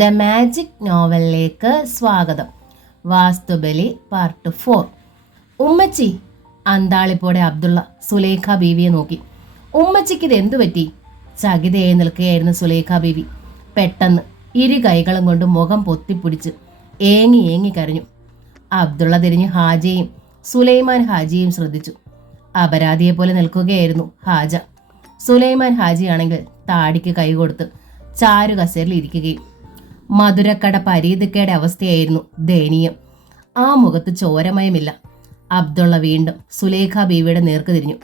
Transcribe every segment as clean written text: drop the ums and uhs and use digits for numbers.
The magic നോവലിലേക്ക് സ്വാഗതം. വാസ്തുബലി part 4. ഉമ്മച്ചി, അന്താളിപ്പോടെ അബ്ദുള്ള സുലേഖ ബീവിയെ നോക്കി. ഉമ്മച്ചിക്ക് ഇത് എന്തു പറ്റി? ചകിതയായി നിൽക്കുകയായിരുന്നു സുലേഖ ബീവി. പെട്ടെന്ന് ഇരു കൈകളും കൊണ്ട് മുഖം പൊത്തിപ്പിടിച്ച് ഏങ്ങി ഏങ്ങി കരഞ്ഞു. അബ്ദുള്ള തിരിഞ്ഞ് ഹാജയും സുലൈമാൻ ഹാജിയും ശ്രദ്ധിച്ചു. അപരാധിയെപ്പോലെ നിൽക്കുകയായിരുന്നു ഹാജ. സുലൈമാൻ ഹാജിയാണെങ്കിൽ താടിക്ക് കൈ കൊടുത്ത് ചാരു കസേരയിൽ ഇരിക്കുകയും. മധുരക്കട പരീതിക്കയുടെ അവസ്ഥയായിരുന്നു ദയനീയം. ആ മുഖത്ത് ചോരമയമില്ല. അബ്ദുള്ള വീണ്ടും സുലേഖ ബീവിയുടെ നേർക്ക് തിരിഞ്ഞു.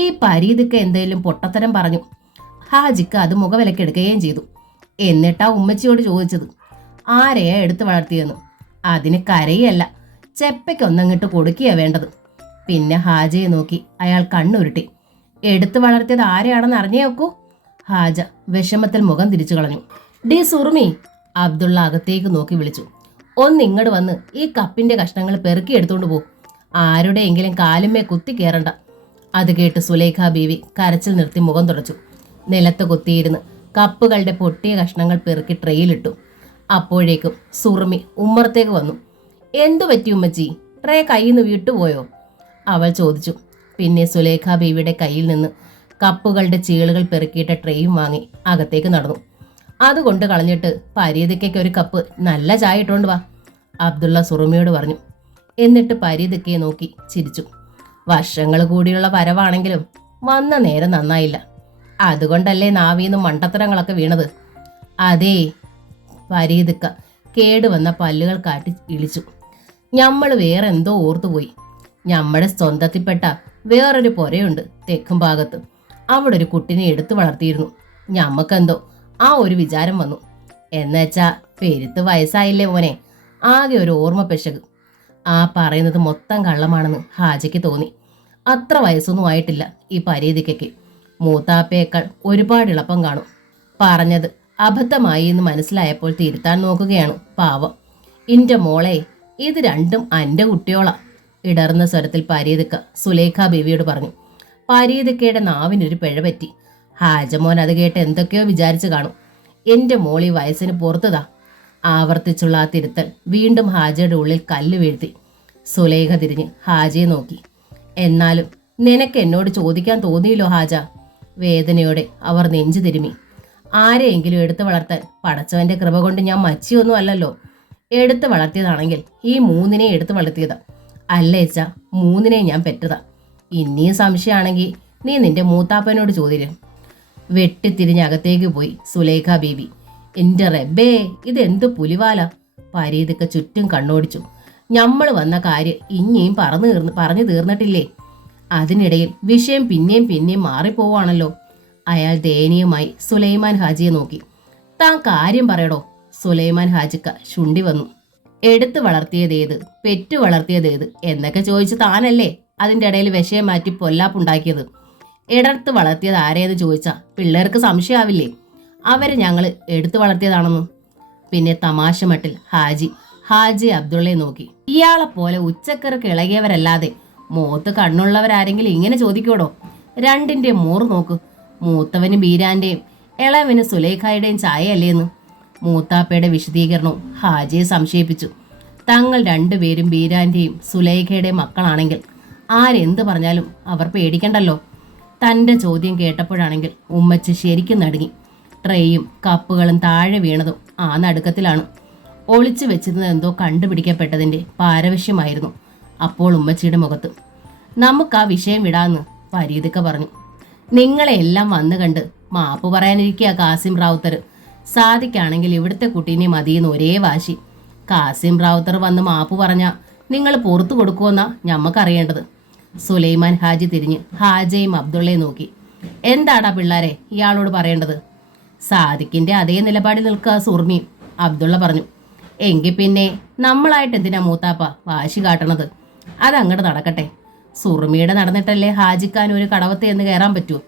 ഈ പരീതിക്ക എന്തെങ്കിലും പൊട്ടത്തരം പറഞ്ഞു. ഹാജിക്ക് അത് മുഖവിലക്കെടുക്കുകയും ചെയ്തു. എന്നിട്ടാ ഉമ്മച്ചിയോട് ചോദിച്ചത് ആരെയാ എടുത്തു വളർത്തിയെന്ന്. അതിന് കരയല്ല, ചെപ്പയ്ക്കൊന്നങ്ങിട്ട് കൊടുക്കുകയാ വേണ്ടത്. പിന്നെ ഹാജയെ നോക്കി അയാൾ കണ്ണുരുട്ടി. എടുത്തു വളർത്തിയത് ആരെയാണെന്ന് അറിഞ്ഞേ നോക്കൂ. ഹാജ വിഷമത്തിൽ മുഖം തിരിച്ചു കളഞ്ഞു. ഡി സുറുമി, അബ്ദുള്ള അകത്തേക്ക് നോക്കി വിളിച്ചു. ഒന്നിങ്ങോട്ട് വന്ന് ഈ കപ്പിന്റെ കഷ്ണങ്ങൾ പെറുക്കി എടുത്തോണ്ട് പോ. ആരുടെയെങ്കിലും കാലുമേ കുത്തി കയറണ്ട. അത് കേട്ട് സുലേഖ ബീവി കരച്ചിൽ നിർത്തി മുഖം തുടച്ചു. നിലത്ത് കുത്തിയിരുന്ന് കപ്പുകളുടെ പൊട്ടിയ കഷ്ണങ്ങൾ പെറുക്കി ട്രേയിലിട്ടു. അപ്പോഴേക്കും സുറുമി ഉമ്മറത്തേക്ക് വന്നു. എന്തു പറ്റി ഉമ്മച്ചി? ട്രേ കയ്യിൽ നിന്ന് വിട്ടുപോയോ? അവൾ ചോദിച്ചു. പിന്നെ സുലേഖ ബീവിയുടെ കയ്യിൽ നിന്ന് കപ്പുകളുടെ ചീളുകൾ പെറുക്കിയിട്ട ട്രേയും വാങ്ങി അകത്തേക്ക് നടന്നു. അതുകൊണ്ട് കളഞ്ഞിട്ട് പരീതിക്കയ്ക്ക് ഒരു കപ്പ് നല്ല ചായ ഇട്ടുകൊണ്ട് വാ, അബ്ദുള്ള സുറുമിയോട് പറഞ്ഞു. എന്നിട്ട് പരീതിക്കയെ നോക്കി ചിരിച്ചു. വർഷങ്ങൾ കൂടിയുള്ള വരവാണെങ്കിലും വന്ന നേരം നന്നായില്ല. അതുകൊണ്ടല്ലേ നാവീന്ന് മണ്ടത്തരങ്ങളൊക്കെ വീണത്. അതേ, പരീതിക്ക കേടുവന്ന പല്ലുകൾ കാട്ടി ഇളിച്ചു. ഞമ്മൾ വേറെ എന്തോ ഓർത്തുപോയി. ഞമ്മടെ സ്വന്തത്തിൽപ്പെട്ട വേറൊരു പുരയുണ്ട് തെക്കും ഭാഗത്ത്. അവിടെ ഒരു കുട്ടിനെ എടുത്തു വളർത്തിയിരുന്നു. ഞമ്മക്കെന്തോ ആ ഒരു വിചാരം വന്നു. എന്നുവെച്ചാ പെരുത്ത് വയസ്സായില്ലേ മോനെ, ആകെ ഒരു ഓർമ്മ പെശക്. ആ പറയുന്നത് മൊത്തം കള്ളമാണെന്ന് ഹാജയ്ക്ക് തോന്നി. അത്ര വയസ്സൊന്നും ആയിട്ടില്ല ഈ പരീതിക്കയ്ക്ക്. മൂത്താപ്പയേക്കാൾ ഒരുപാട് ഇളപ്പം കാണും. പറഞ്ഞത് അബദ്ധമായി എന്ന് മനസ്സിലായപ്പോൾ തിരുത്താൻ നോക്കുകയാണ് പാവം. ഇന്റെ മോളെ, ഇത് രണ്ടും അന്റെ കുട്ടിയോളാ, ഇടർന്ന സ്വരത്തിൽ പരീതിക്ക സുലേഖ ബീവിയോട് പറഞ്ഞു. പരീതിക്കയുടെ നാവിനൊരു പിഴ പറ്റി. ഹാജമോൻ അത് കേട്ട് എന്തൊക്കെയോ വിചാരിച്ചു കാണും. എന്റെ മോളി വയസ്സിന് പുറത്തുതാ. ആവർത്തിച്ചുള്ള ആ തിരുത്തൽ വീണ്ടും ഹാജയുടെ ഉള്ളിൽ കല്ല് വീഴ്ത്തി. സുലേഖ തിരിഞ്ഞ് ഹാജയെ നോക്കി. എന്നാലും നിനക്ക് എന്നോട് ചോദിക്കാൻ തോന്നിയില്ലോ ഹാജ? വേദനയോടെ അവർ നെഞ്ചു തിരുമി. ആരെയെങ്കിലും എടുത്തു വളർത്താൻ പടച്ചവന്റെ കൃപ കൊണ്ട് ഞാൻ മച്ചിയൊന്നും അല്ലല്ലോ. എടുത്തു വളർത്തിയതാണെങ്കിൽ ഈ മൂന്നിനെ എടുത്തു വളർത്തിയതാ. അല്ലേച്ച, മൂന്നിനെ ഞാൻ പെറ്റതാ. ഇനിയും സംശയമാണെങ്കിൽ നീ നിന്റെ മൂത്താപ്പനോട് ചോദിരും. വെട്ടിത്തിരിഞ്ഞകത്തേക്ക് പോയി സുലേഖ ബീവി. എന്റെ റബ്ബേ, ഇതെന്ത് പുലിവാല! പരീതിക്ക ചുറ്റും കണ്ണോടിച്ചു. ഞമ്മൾ വന്ന കാര്യം ഇനിയും പറഞ്ഞു തീർന്നിട്ടില്ലേ? അതിനിടയിൽ വിഷയം പിന്നെയും മാറിപ്പോവാണല്ലോ. അയാൾ ദയനീയമായി സുലൈമാൻ ഹാജിയെ നോക്കി. താൻ കാര്യം പറയടോ. സുലൈമാൻ ഹാജിക്ക ശുണ്ടി വന്നു. എടുത്തു വളർത്തിയതേത്, പെറ്റു വളർത്തിയതേത് എന്നൊക്കെ ചോദിച്ച് താനല്ലേ അതിൻ്റെ ഇടയിൽ വിഷയം മാറ്റി പൊല്ലാപ്പുണ്ടാക്കിയത്. ഇടർത്ത് വളർത്തിയത് ആരേന്ന് ചോദിച്ചാ പിള്ളേർക്ക് സംശയമാവില്ലേ അവരെ ഞങ്ങൾ എടുത്തു വളർത്തിയതാണെന്ന്. പിന്നെ തമാശ മട്ടിൽ ഹാജി അബ്ദുള്ളയെ നോക്കി. ഇയാളെപ്പോലെ ഉച്ചക്കർക്ക് ഇളകിയവരല്ലാതെ മൂത്ത് കണ്ണുള്ളവരാരെങ്കിലും ഇങ്ങനെ ചോദിക്കോടോ? രണ്ടിന്റെ മോറ് നോക്ക്. മൂത്തവന് ബീരാന്റെയും ഇളവന് സുലേഖയുടെയും ചായയല്ലേന്ന്. മൂത്താപ്പയുടെ വിശദീകരണവും ഹാജിയെ സംശയിപ്പിച്ചു. തങ്ങൾ രണ്ടുപേരും ബീരാന്റെയും സുലേഖയുടെയും മക്കളാണെങ്കിൽ ആരെന്ത് പറഞ്ഞാലും അവർ പേടിക്കണ്ടല്ലോ. തൻ്റെ ചോദ്യം കേട്ടപ്പോഴാണെങ്കിൽ ഉമ്മച്ചി ശരിക്കും നടുങ്ങി. ട്രേയും കപ്പുകളും താഴെ വീണതും ആ നടുക്കത്തിലാണ്. ഒളിച്ചു വെച്ചിരുന്നത് എന്തോ കണ്ടുപിടിക്കപ്പെട്ടതിൻ്റെ പാരവശ്യമായിരുന്നു അപ്പോൾ ഉമ്മച്ചിയുടെ മുഖത്ത്. നമുക്ക് ആ വിഷയം വിടാമെന്ന് പരീതിക്ക പറഞ്ഞു. നിങ്ങളെ എല്ലാം വന്നു കണ്ട് മാപ്പ് പറയാനിരിക്കുക കാസിം റാവുത്തർ. സാദിക്കാണെങ്കിൽ ഇവിടുത്തെ കുട്ടീനെ മതിയെന്ന് ഒരേ വാശി. കാസിം റാവുത്തർ വന്ന് മാപ്പ് പറഞ്ഞാൽ നിങ്ങൾ പുറത്തു കൊടുക്കുമെന്നാ ഞമ്മക്കറിയേണ്ടത്. സുലൈമാൻ ഹാജി തിരിഞ്ഞ് ഹാജയും അബ്ദുള്ളയെ നോക്കി. എന്താടാ പിള്ളാരെ ഇയാളോട് പറയേണ്ടത്? സാദിക്കിന്റെ അതേ നിലപാടിൽ നിൽക്കുക സുർമിയും, അബ്ദുള്ള പറഞ്ഞു. എങ്കിൽ പിന്നെ നമ്മളായിട്ട് എന്തിനാ മൂത്താപ്പ വാശി കാട്ടണത്? അതങ്ങോട്ട് നടക്കട്ടെ. സുർമിയുടെ നടന്നിട്ടല്ലേ ഹാജിക്കാൻ ഒരു കടവത്ത് എന്ന് കയറാൻ പറ്റൂ.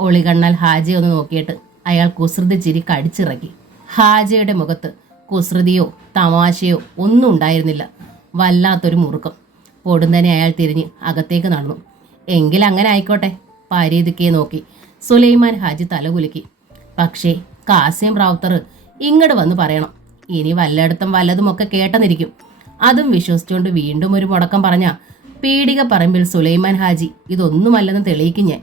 ഒളികണ്ണാൽ ഹാജിയെ ഒന്ന് നോക്കിയിട്ട് അയാൾ കുസൃതി ചിരി കടിച്ചിറക്കി. ഹാജയുടെ മുഖത്ത് കുസൃതിയോ തമാശയോ ഒന്നും ഉണ്ടായിരുന്നില്ല. വല്ലാത്തൊരു മുറുക്കം. പൊടുന്നനെ അയാൾ തിരിഞ്ഞ് അകത്തേക്ക് നടന്നു. എങ്കിൽ അങ്ങനെ ആയിക്കോട്ടെ, പരീതിക്കയെ നോക്കി സുലൈമാൻ ഹാജി തലകുലുക്കി. പക്ഷേ കാസിം റാവുത്തർ ഇങ്ങോട്ട് വന്ന് പറയണം, ഇനി വല്ലയിടത്തും വല്ലതുമൊക്കെ കേട്ടെന്നിരിക്കും. അതും വിശ്വസിച്ചുകൊണ്ട് വീണ്ടും ഒരു മുടക്കം പറഞ്ഞ പീടിക പറമ്പിൽ സുലൈമാൻ ഹാജി ഇതൊന്നുമല്ലെന്ന് തെളിയിക്കും ഞാൻ.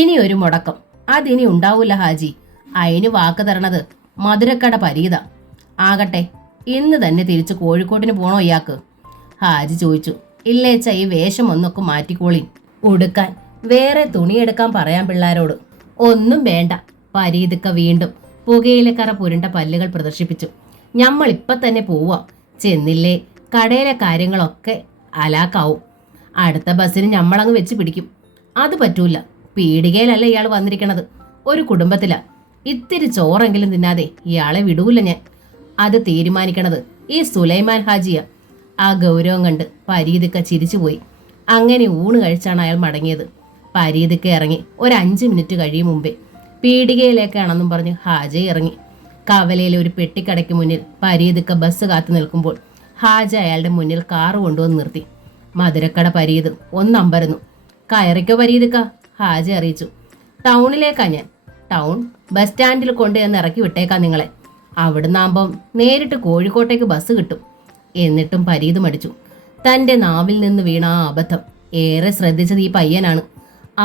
ഇനി ഒരു മുടക്കം അതിനി ഉണ്ടാവൂല ഹാജി. അതിന് വാക്ക് തരണത് മധുരക്കട പരീത. ആകട്ടെ, ഇന്ന് തന്നെ തിരിച്ച് കോഴിക്കോട്ടിന് പോണോ ഇയാൾക്ക്? ഹാജി ചോദിച്ചു. ഇല്ലേച്ച, ഈ വേഷം ഒന്നൊക്കെ മാറ്റിക്കോളി. ഉടുക്കാൻ വേറെ തുണിയെടുക്കാൻ പറയാൻ പിള്ളാരോട്. ഒന്നും വേണ്ട. പരീതിക്ക വീണ്ടും പുകയിലക്കറ പുരുണ്ട പല്ലുകൾ പ്രദർശിപ്പിച്ചു. ഞമ്മൾ ഇപ്പം തന്നെ പോവാ. ചെന്നില്ലേ കടയിലെ കാര്യങ്ങളൊക്കെ അലാക്കാവും. അടുത്ത ബസ്സിന് ഞമ്മളങ്ങ് വെച്ച് പിടിക്കും. അത് പറ്റൂല. പീടികയിലല്ല ഇയാൾ വന്നിരിക്കണത്, ഒരു കുടുംബത്തിലാ. ഇത്തിരി ചോറെങ്കിലും തിന്നാതെ ഇയാളെ വിടൂല ഞാൻ. അത് തീരുമാനിക്കണത് ഈ സുലൈമാൻ ഹാജിയാ. ആ ഗൗരവം കണ്ട് പരീതിക്ക ചിരിച്ചുപോയി. അങ്ങനെ ഊണ് കഴിച്ചാണ് അയാൾ മടങ്ങിയത്. പരീതിക്ക ഇറങ്ങി ഒരു 5 മിനിറ്റ് കഴിയും മുമ്പേ. പീടികയിലേക്കാണെന്നും പറഞ്ഞ് ഹാജ ഇറങ്ങി. കവലയിലെ ഒരു പെട്ടിക്കടയ്ക്ക് മുന്നിൽ പരീതിക്ക ബസ് കാത്തു നിൽക്കുമ്പോൾ ഹാജ അയാളുടെ മുന്നിൽ കാറ് കൊണ്ടുവന്ന് നിർത്തി. മധുരക്കട പരീത് ഒന്നമ്പരന്നു. കയറിക്കോ പരീതിക്ക, ഹാജ അറിയിച്ചു. ടൗണിലേക്കാ ഞാൻ. ടൗൺ ബസ് സ്റ്റാൻഡിൽ കൊണ്ടുവന്ന് ഇറക്കി വിട്ടേക്കാം നിങ്ങളെ. അവിടുന്നാകുമ്പം നേരിട്ട് കോഴിക്കോട്ടേക്ക് ബസ് കിട്ടും. എന്നിട്ടും പരീത് മടിച്ചു. തൻ്റെ നാവിൽ നിന്ന് വീണ ആ അബദ്ധം ഏറെ ശ്രദ്ധിച്ചത് ഈ പയ്യനാണ്.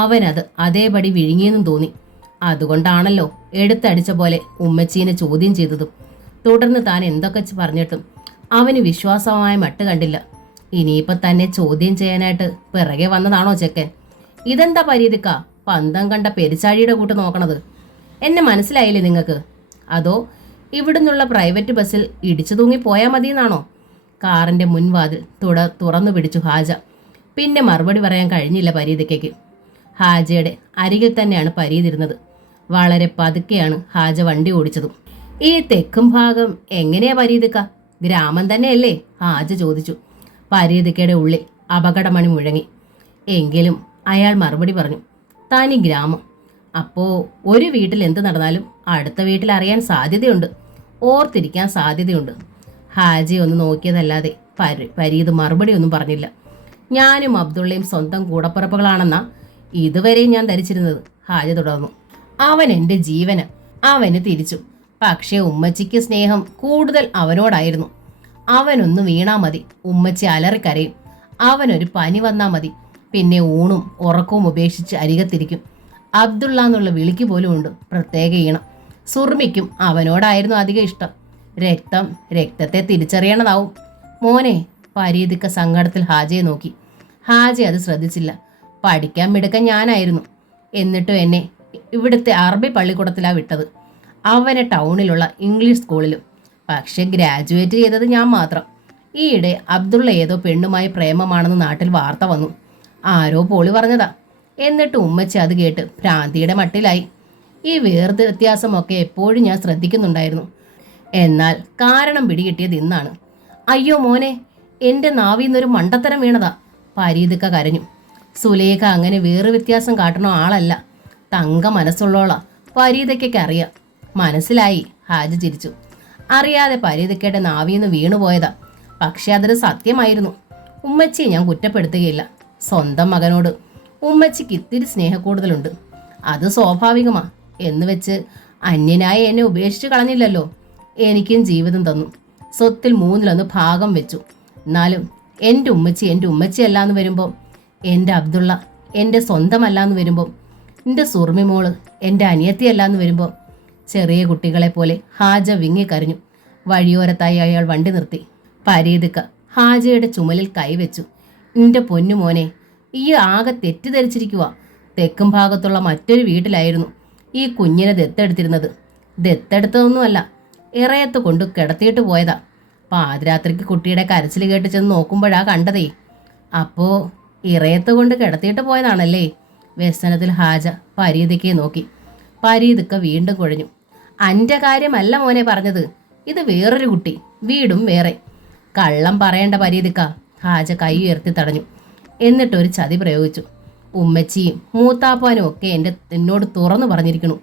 അവനത് അതേപടി വിഴുങ്ങിയെന്നും തോന്നി. അതുകൊണ്ടാണല്ലോ എടുത്തടിച്ച പോലെ ഉമ്മച്ചീനെ ചോദ്യം ചെയ്തതും. തുടർന്ന് താൻ എന്തൊക്കെ പറഞ്ഞിട്ടും അവന് വിശ്വാസമായ മട്ട് കണ്ടില്ല. ഇനിയിപ്പം തന്നെ ചോദ്യം ചെയ്യാനായിട്ട് പിറകെ വന്നതാണോ ചെക്കൻ? ഇതെന്താ പരീതിക്ക പന്തം കണ്ട പെരിച്ചാഴിയുടെ കൂട്ട് നോക്കണത്? എന്നെ മനസ്സിലായില്ലേ നിങ്ങൾക്ക്? അതോ ഇവിടുന്നുള്ള പ്രൈവറ്റ് ബസ്സിൽ ഇടിച്ചു തൂങ്ങി പോയാൽ മതിയെന്നാണോ? കാറിൻ്റെ മുൻവാതിൽ തുറന്നു പിടിച്ചു ഹാജ. പിന്നെ മറുപടി പറയാൻ കഴിഞ്ഞില്ല പരീതിക്കയ്ക്ക്. ഹാജയുടെ അരികിൽ തന്നെയാണ് പരീതിരുന്നത്. വളരെ പതുക്കെയാണ് ഹാജ വണ്ടി ഓടിച്ചതും. ഈ തെക്കും ഭാഗം എങ്ങനെയാ പരീതിക്ക? ഗ്രാമം തന്നെയല്ലേ? ഹാജ ചോദിച്ചു. പരീതിക്കയുടെ ഉള്ളിൽ അപകടമണി മുഴങ്ങി. എങ്കിലും അയാൾ മറുപടി പറഞ്ഞു, താനി ഗ്രാമം. അപ്പോൾ ഒരു വീട്ടിൽ എന്ത് നടന്നാലും അടുത്ത വീട്ടിൽ അറിയാൻ സാധ്യതയുണ്ട്, ഓർത്തിരിക്കാൻ സാധ്യതയുണ്ട്. ഹാജി ഒന്ന് നോക്കിയതല്ലാതെ പരീത് മറുപടി ഒന്നും പറഞ്ഞില്ല. ഞാനും അബ്ദുള്ളയും സ്വന്തം കൂടപ്പിറപ്പുകളാണെന്നാ ഇതുവരെ ഞാൻ ധരിച്ചിരുന്നത്, ഹാജ തുടർന്നു. അവൻ എൻ്റെ ജീവന്. അവന് തിരിച്ചു. പക്ഷേ ഉമ്മച്ചിക്ക് സ്നേഹം കൂടുതൽ അവനോടായിരുന്നു. അവനൊന്ന് വീണാ മതി ഉമ്മച്ചി അലറിക്കരയും. അവനൊരു പനി വന്നാ മതി പിന്നെ ഊണും ഉറക്കവും ഉപേക്ഷിച്ച് അരികത്തിരിക്കും. അബ്ദുള്ള എന്നുള്ള വിളിക്ക് പോലും ഉണ്ട് പ്രത്യേക ഈണം. സുർമിക്കും അവനോടായിരുന്നു അധികം ഇഷ്ടം. രക്തത്തെ തിരിച്ചറിയണതാവും. മോനെ, പരീതിക്ക സങ്കടത്തിൽ ഹാജയെ നോക്കി. ഹാജ അത് ശ്രദ്ധിച്ചില്ല. പഠിക്കാൻ മിടുക്കാൻ ഞാനായിരുന്നു. എന്നിട്ടും എന്നെ ഇവിടുത്തെ അറബി പള്ളിക്കൂടത്തിലാണ് വിട്ടത്, അവനെ ടൗണിലുള്ള ഇംഗ്ലീഷ് സ്കൂളിലും. പക്ഷെ ഗ്രാജുവേറ്റ് ചെയ്തത് ഞാൻ മാത്രം. ഈയിടെ അബ്ദുള്ള ഏതോ പെണ്ണുമായി പ്രേമമാണെന്ന് നാട്ടിൽ വാർത്ത വന്നു. ആരോ പോളി പറഞ്ഞതാ. എന്നിട്ട് ഉമ്മച്ചി അത് കേട്ട് ഭ്രാന്തിയുടെ മട്ടിലായി. ഈ വ്യത്യാസമൊക്കെ എപ്പോഴും ഞാൻ ശ്രദ്ധിക്കുന്നുണ്ടായിരുന്നു. എന്നാൽ കാരണം പിടികിട്ടിയത് ഇന്നാണ്. അയ്യോ മോനെ, എൻ്റെ നാവിൽ നിന്നൊരു മണ്ടത്തരം വീണതാ, പരീതിക്ക കരഞ്ഞു. സുലേഖ അങ്ങനെ വ്യത്യാസം കാട്ടണ ആളല്ല. തങ്ക മനസ്സുള്ളോളാ, പരീതിക്കയ്ക്ക് അറിയാം. മനസ്സിലായി, ഹാജ ചിരിച്ചു. അറിയാതെ പരീതിക്കയുടെ നാവിൽ നിന്ന് വീണുപോയതാ. പക്ഷെ അതൊരു സത്യമായിരുന്നു. ഉമ്മച്ചിയെ ഞാൻ കുറ്റപ്പെടുത്തുകയില്ല. സ്വന്തം മകനോട് ഉമ്മച്ചിക്ക് ഇത്തിരി സ്നേഹക്കൂടുതലുണ്ട്. അത് സ്വാഭാവികമാ. എന്ന് വെച്ച് അന്യനായി എന്നെ ഉപേക്ഷിച്ച് കളഞ്ഞില്ലല്ലോ. എനിക്കും ജീവിതം തന്നു. സ്വത്തിൽ 1/3 ഭാഗം വെച്ചു. എന്നാലും എൻ്റെ ഉമ്മച്ചി അല്ലാന്ന് വരുമ്പോൾ, എൻ്റെ അബ്ദുള്ള എൻ്റെ സ്വന്തമല്ലാന്ന് വരുമ്പോൾ, എൻ്റെ സുർമിമോള് എൻ്റെ അനിയത്തിയല്ലാന്ന് വരുമ്പോൾ, ചെറിയ കുട്ടികളെ പോലെ ഹാജ വിങ്ങിക്കരഞ്ഞു. വഴിയോരത്തായി അയാൾ വണ്ടി നിർത്തി. പരീതിക്ക ഹാജയുടെ ചുമലിൽ കൈവച്ചു. എൻ്റെ പൊന്നുമോനെ, ഈ ആകെ തെറ്റിദ്ധരിച്ചിരിക്കുക. തെക്കും ഭാഗത്തുള്ള മറ്റൊരു വീട്ടിലായിരുന്നു ഈ കുഞ്ഞിനെ ദത്തെടുത്തിരുന്നത്. ദത്തെടുത്തതൊന്നുമല്ല, ഇറയത്ത് കൊണ്ട് കിടത്തിയിട്ട് പോയതാ. പാതിരാത്രിക്ക് കുട്ടിയുടെ കരച്ചിൽ കേട്ട് ചെന്ന് നോക്കുമ്പോഴാ കണ്ടതേ. അപ്പോൾ ഇറയത്ത് കൊണ്ട് കിടത്തിയിട്ട് പോയതാണല്ലേ? വ്യസനത്തിൽ ഹാജ പരീതിക്കയെ നോക്കി. പരീതിക്ക വീണ്ടും കുഴഞ്ഞു. അൻ്റെ കാര്യമല്ല മോനെ പറഞ്ഞത്, ഇത് വേറൊരു കുട്ടി, വീടും വേറെ. കള്ളം പറയേണ്ട പരീതിക്ക, ഹാജ കൈ ഉയർത്തി തടഞ്ഞു. എന്നിട്ടൊരു ചതി പ്രയോഗിച്ചു. ഉമ്മച്ചിയും മൂത്താപ്പാനും ഒക്കെ എന്നോട് തുറന്നു പറഞ്ഞിരിക്കണു.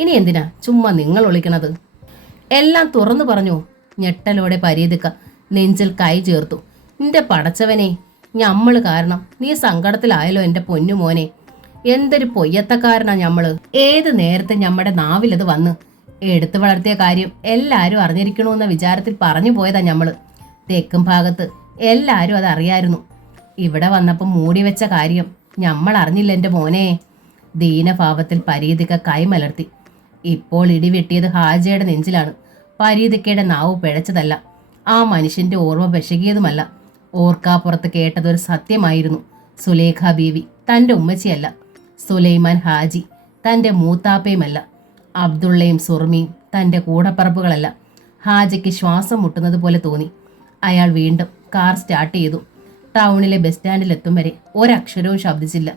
ഇനി എന്തിനാ ചുമ്മാ നിങ്ങൾ ഒളിക്കണത്? എല്ലാം തുറന്നു പറഞ്ഞു. ഞെട്ടലോടെ പരീതിക്ക നെഞ്ചിൽ കൈ ചേർത്തു. നിന്റെ പടച്ചവനെ, ഞമ്മള് കാരണം നീ സങ്കടത്തിലായല്ലോ എൻ്റെ പൊന്നുമോനെ. എന്തൊരു പൊയ്യത്തക്കാരനാ ഞമ്മള്. ഏത് നേരത്തെ ഞമ്മടെ നാവിലത് വന്ന് എടുത്തു വളർത്തിയ കാര്യം എല്ലാവരും അറിഞ്ഞിരിക്കണമെന്ന വിചാരത്തിൽ പറഞ്ഞു പോയതാ ഞമ്മള്. തെക്കും ഭാഗത്ത് എല്ലാവരും അത് അറിയായിരുന്നു. ഇവിടെ വന്നപ്പോൾ മൂടിവെച്ച കാര്യം ഞമ്മൾ അറിഞ്ഞില്ല എൻ്റെ മോനെ. ദീനഭാവത്തിൽ പരീതിക്ക കൈമലർത്തി. ഇപ്പോൾ ഇടിവെട്ടിയത് ഹാജയുടെ നെഞ്ചിലാണ്. പരീതിക്കയുടെ നാവ് പിഴച്ചതല്ല, ആ മനുഷ്യന്റെ ഓർമ്മ പിശകിയതുമല്ല. ഓർക്കാപ്പുറത്ത് കേട്ടതൊരു സത്യമായിരുന്നു. സുലേഖ ബീവി തൻ്റെ ഉമ്മച്ചിയല്ല, സുലൈമാൻ ഹാജി തൻ്റെ മൂത്താപ്പയുമല്ല, അബ്ദുള്ളയും സുർമിയും തൻ്റെ കൂടപ്പറപ്പുകളല്ല. ഹാജയ്ക്ക് ശ്വാസം മുട്ടുന്നത് പോലെ തോന്നി. അയാൾ വീണ്ടും കാർ സ്റ്റാർട്ട് ചെയ്തു. ടൗണിലെ ബസ് സ്റ്റാൻഡിലെത്തും വരെ ഒരക്ഷരവും ശബ്ദിച്ചില്ല.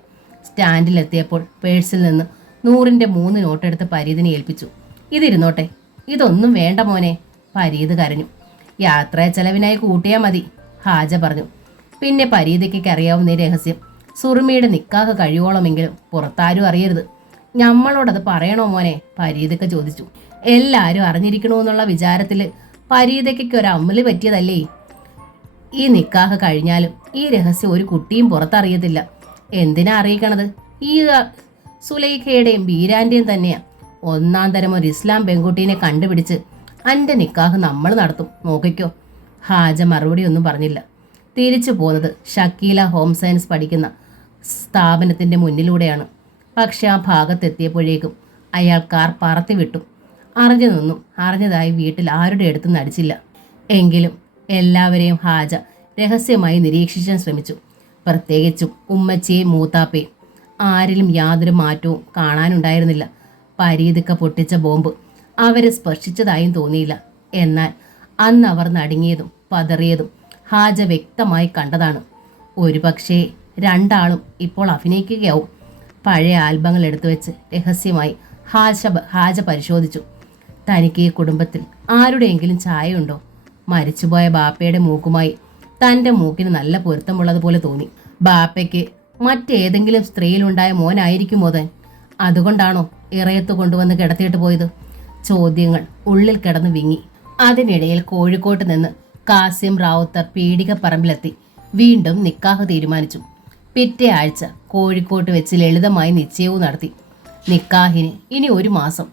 സ്റ്റാൻഡിലെത്തിയപ്പോൾ പേഴ്സിൽ നിന്ന് 100-ന്റെ 3 നോട്ടെടുത്ത് പരീതിനെ ഏൽപ്പിച്ചു. ഇതിരുന്നോട്ടെ. ഇതൊന്നും വേണ്ട മോനെ. പരീത് കരഞ്ഞു. യാത്രാ ചെലവിനായി കൂട്ടിയാൽ മതി, ഹാജ പറഞ്ഞു. പിന്നെ പരീതയ്ക്ക് അറിയാവുന്ന ഈ രഹസ്യം സുറുമിയുടെ നിക്കാഹ് കഴിയോളമെങ്കിലും പുറത്താരും അറിയരുത്. ഞമ്മളോടത് പറയണോ മോനെ? പരീതയ്ക്ക ചോദിച്ചു. എല്ലാവരും അറിഞ്ഞിരിക്കണമെന്നുള്ള വിചാരത്തിൽ പരീതയ്ക്ക് ഒരു അമ്മല് പറ്റിയതല്ലേ. ഈ നിക്കാഹ് കഴിഞ്ഞാലും ഈ രഹസ്യം ഒരു കുട്ടിയും പുറത്തറിയത്തില്ല. എന്തിനാ അറിയിക്കണത്? ഈ സുലൈഖയുടെയും ബീരാന്റെയും തന്നെയാ. ഒന്നാം തരം ഒരു ഇസ്ലാം പെൺകുട്ടീനെ കണ്ടുപിടിച്ച് അന്റെ നിക്കാഹ് നമ്മൾ നടത്തും, നോക്കിക്കോ. ഹാജ മറുപടി ഒന്നും പറഞ്ഞില്ല. തിരിച്ചു പോകുന്നത് ഷക്കീല ഹോം സയൻസ് പഠിക്കുന്ന സ്ഥാപനത്തിന്റെ മുന്നിലൂടെയാണ്. പക്ഷെ ആ ഭാഗത്തെത്തിയപ്പോഴേക്കും അയാൾ കാർ പറത്തി വിട്ടു. അറിഞ്ഞു നിന്നും അറിഞ്ഞതായി വീട്ടിൽ ആരുടെ അടുത്തും നടിച്ചില്ല. എങ്കിലും എല്ലാവരെയും ഹാജ രഹസ്യമായി നിരീക്ഷിക്കാൻ ശ്രമിച്ചു. പ്രത്യേകിച്ചും ഉമ്മച്ചിയെയും മൂത്താപ്പയും. ആരിലും യാതൊരു മാറ്റവും കാണാനുണ്ടായിരുന്നില്ല. പരീതിക്ക പൊട്ടിച്ച ബോംബ് അവരെ സ്പർശിച്ചതായും തോന്നിയില്ല. എന്നാൽ അന്ന് അവർ നടുങ്ങിയതും പതറിയതും ഹാജ വ്യക്തമായി കണ്ടതാണ്. ഒരുപക്ഷേ രണ്ടാളും ഇപ്പോൾ അഭിനയിക്കുകയാവും. പഴയ ആൽബങ്ങൾ എടുത്തു വെച്ച് രഹസ്യമായി ഹാജ പരിശോധിച്ചു. തനിക്ക് ഈ കുടുംബത്തിൽ ആരുടെയെങ്കിലും ചായയുണ്ടോ? മരിച്ചുപോയ ബാപ്പയുടെ മൂക്കുമായി തൻ്റെ മൂക്കിന് നല്ല പൊരുത്തമുള്ളതുപോലെ തോന്നി. ബാപ്പയ്ക്ക് മറ്റേതെങ്കിലും സ്ത്രീയിലുണ്ടായ മോനായിരിക്കുമോ താൻ? അതുകൊണ്ടാണോ ഇറയത്ത് കൊണ്ടുവന്ന് കിടത്തിയിട്ട് പോയത്? ചോദ്യങ്ങൾ ഉള്ളിൽ കിടന്ന് വിങ്ങി. അതിനിടയിൽ കോഴിക്കോട്ട് നിന്ന് കാസിം റാവുത്തർ പീടികപ്പറമ്പിലെത്തി. വീണ്ടും നിക്കാഹ് തീരുമാനിച്ചു. പിറ്റേ ആഴ്ച കോഴിക്കോട്ട് വെച്ച് ലളിതമായി നിശ്ചയവും നടത്തി. നിക്കാഹിന് ഇനി 1 മാസം.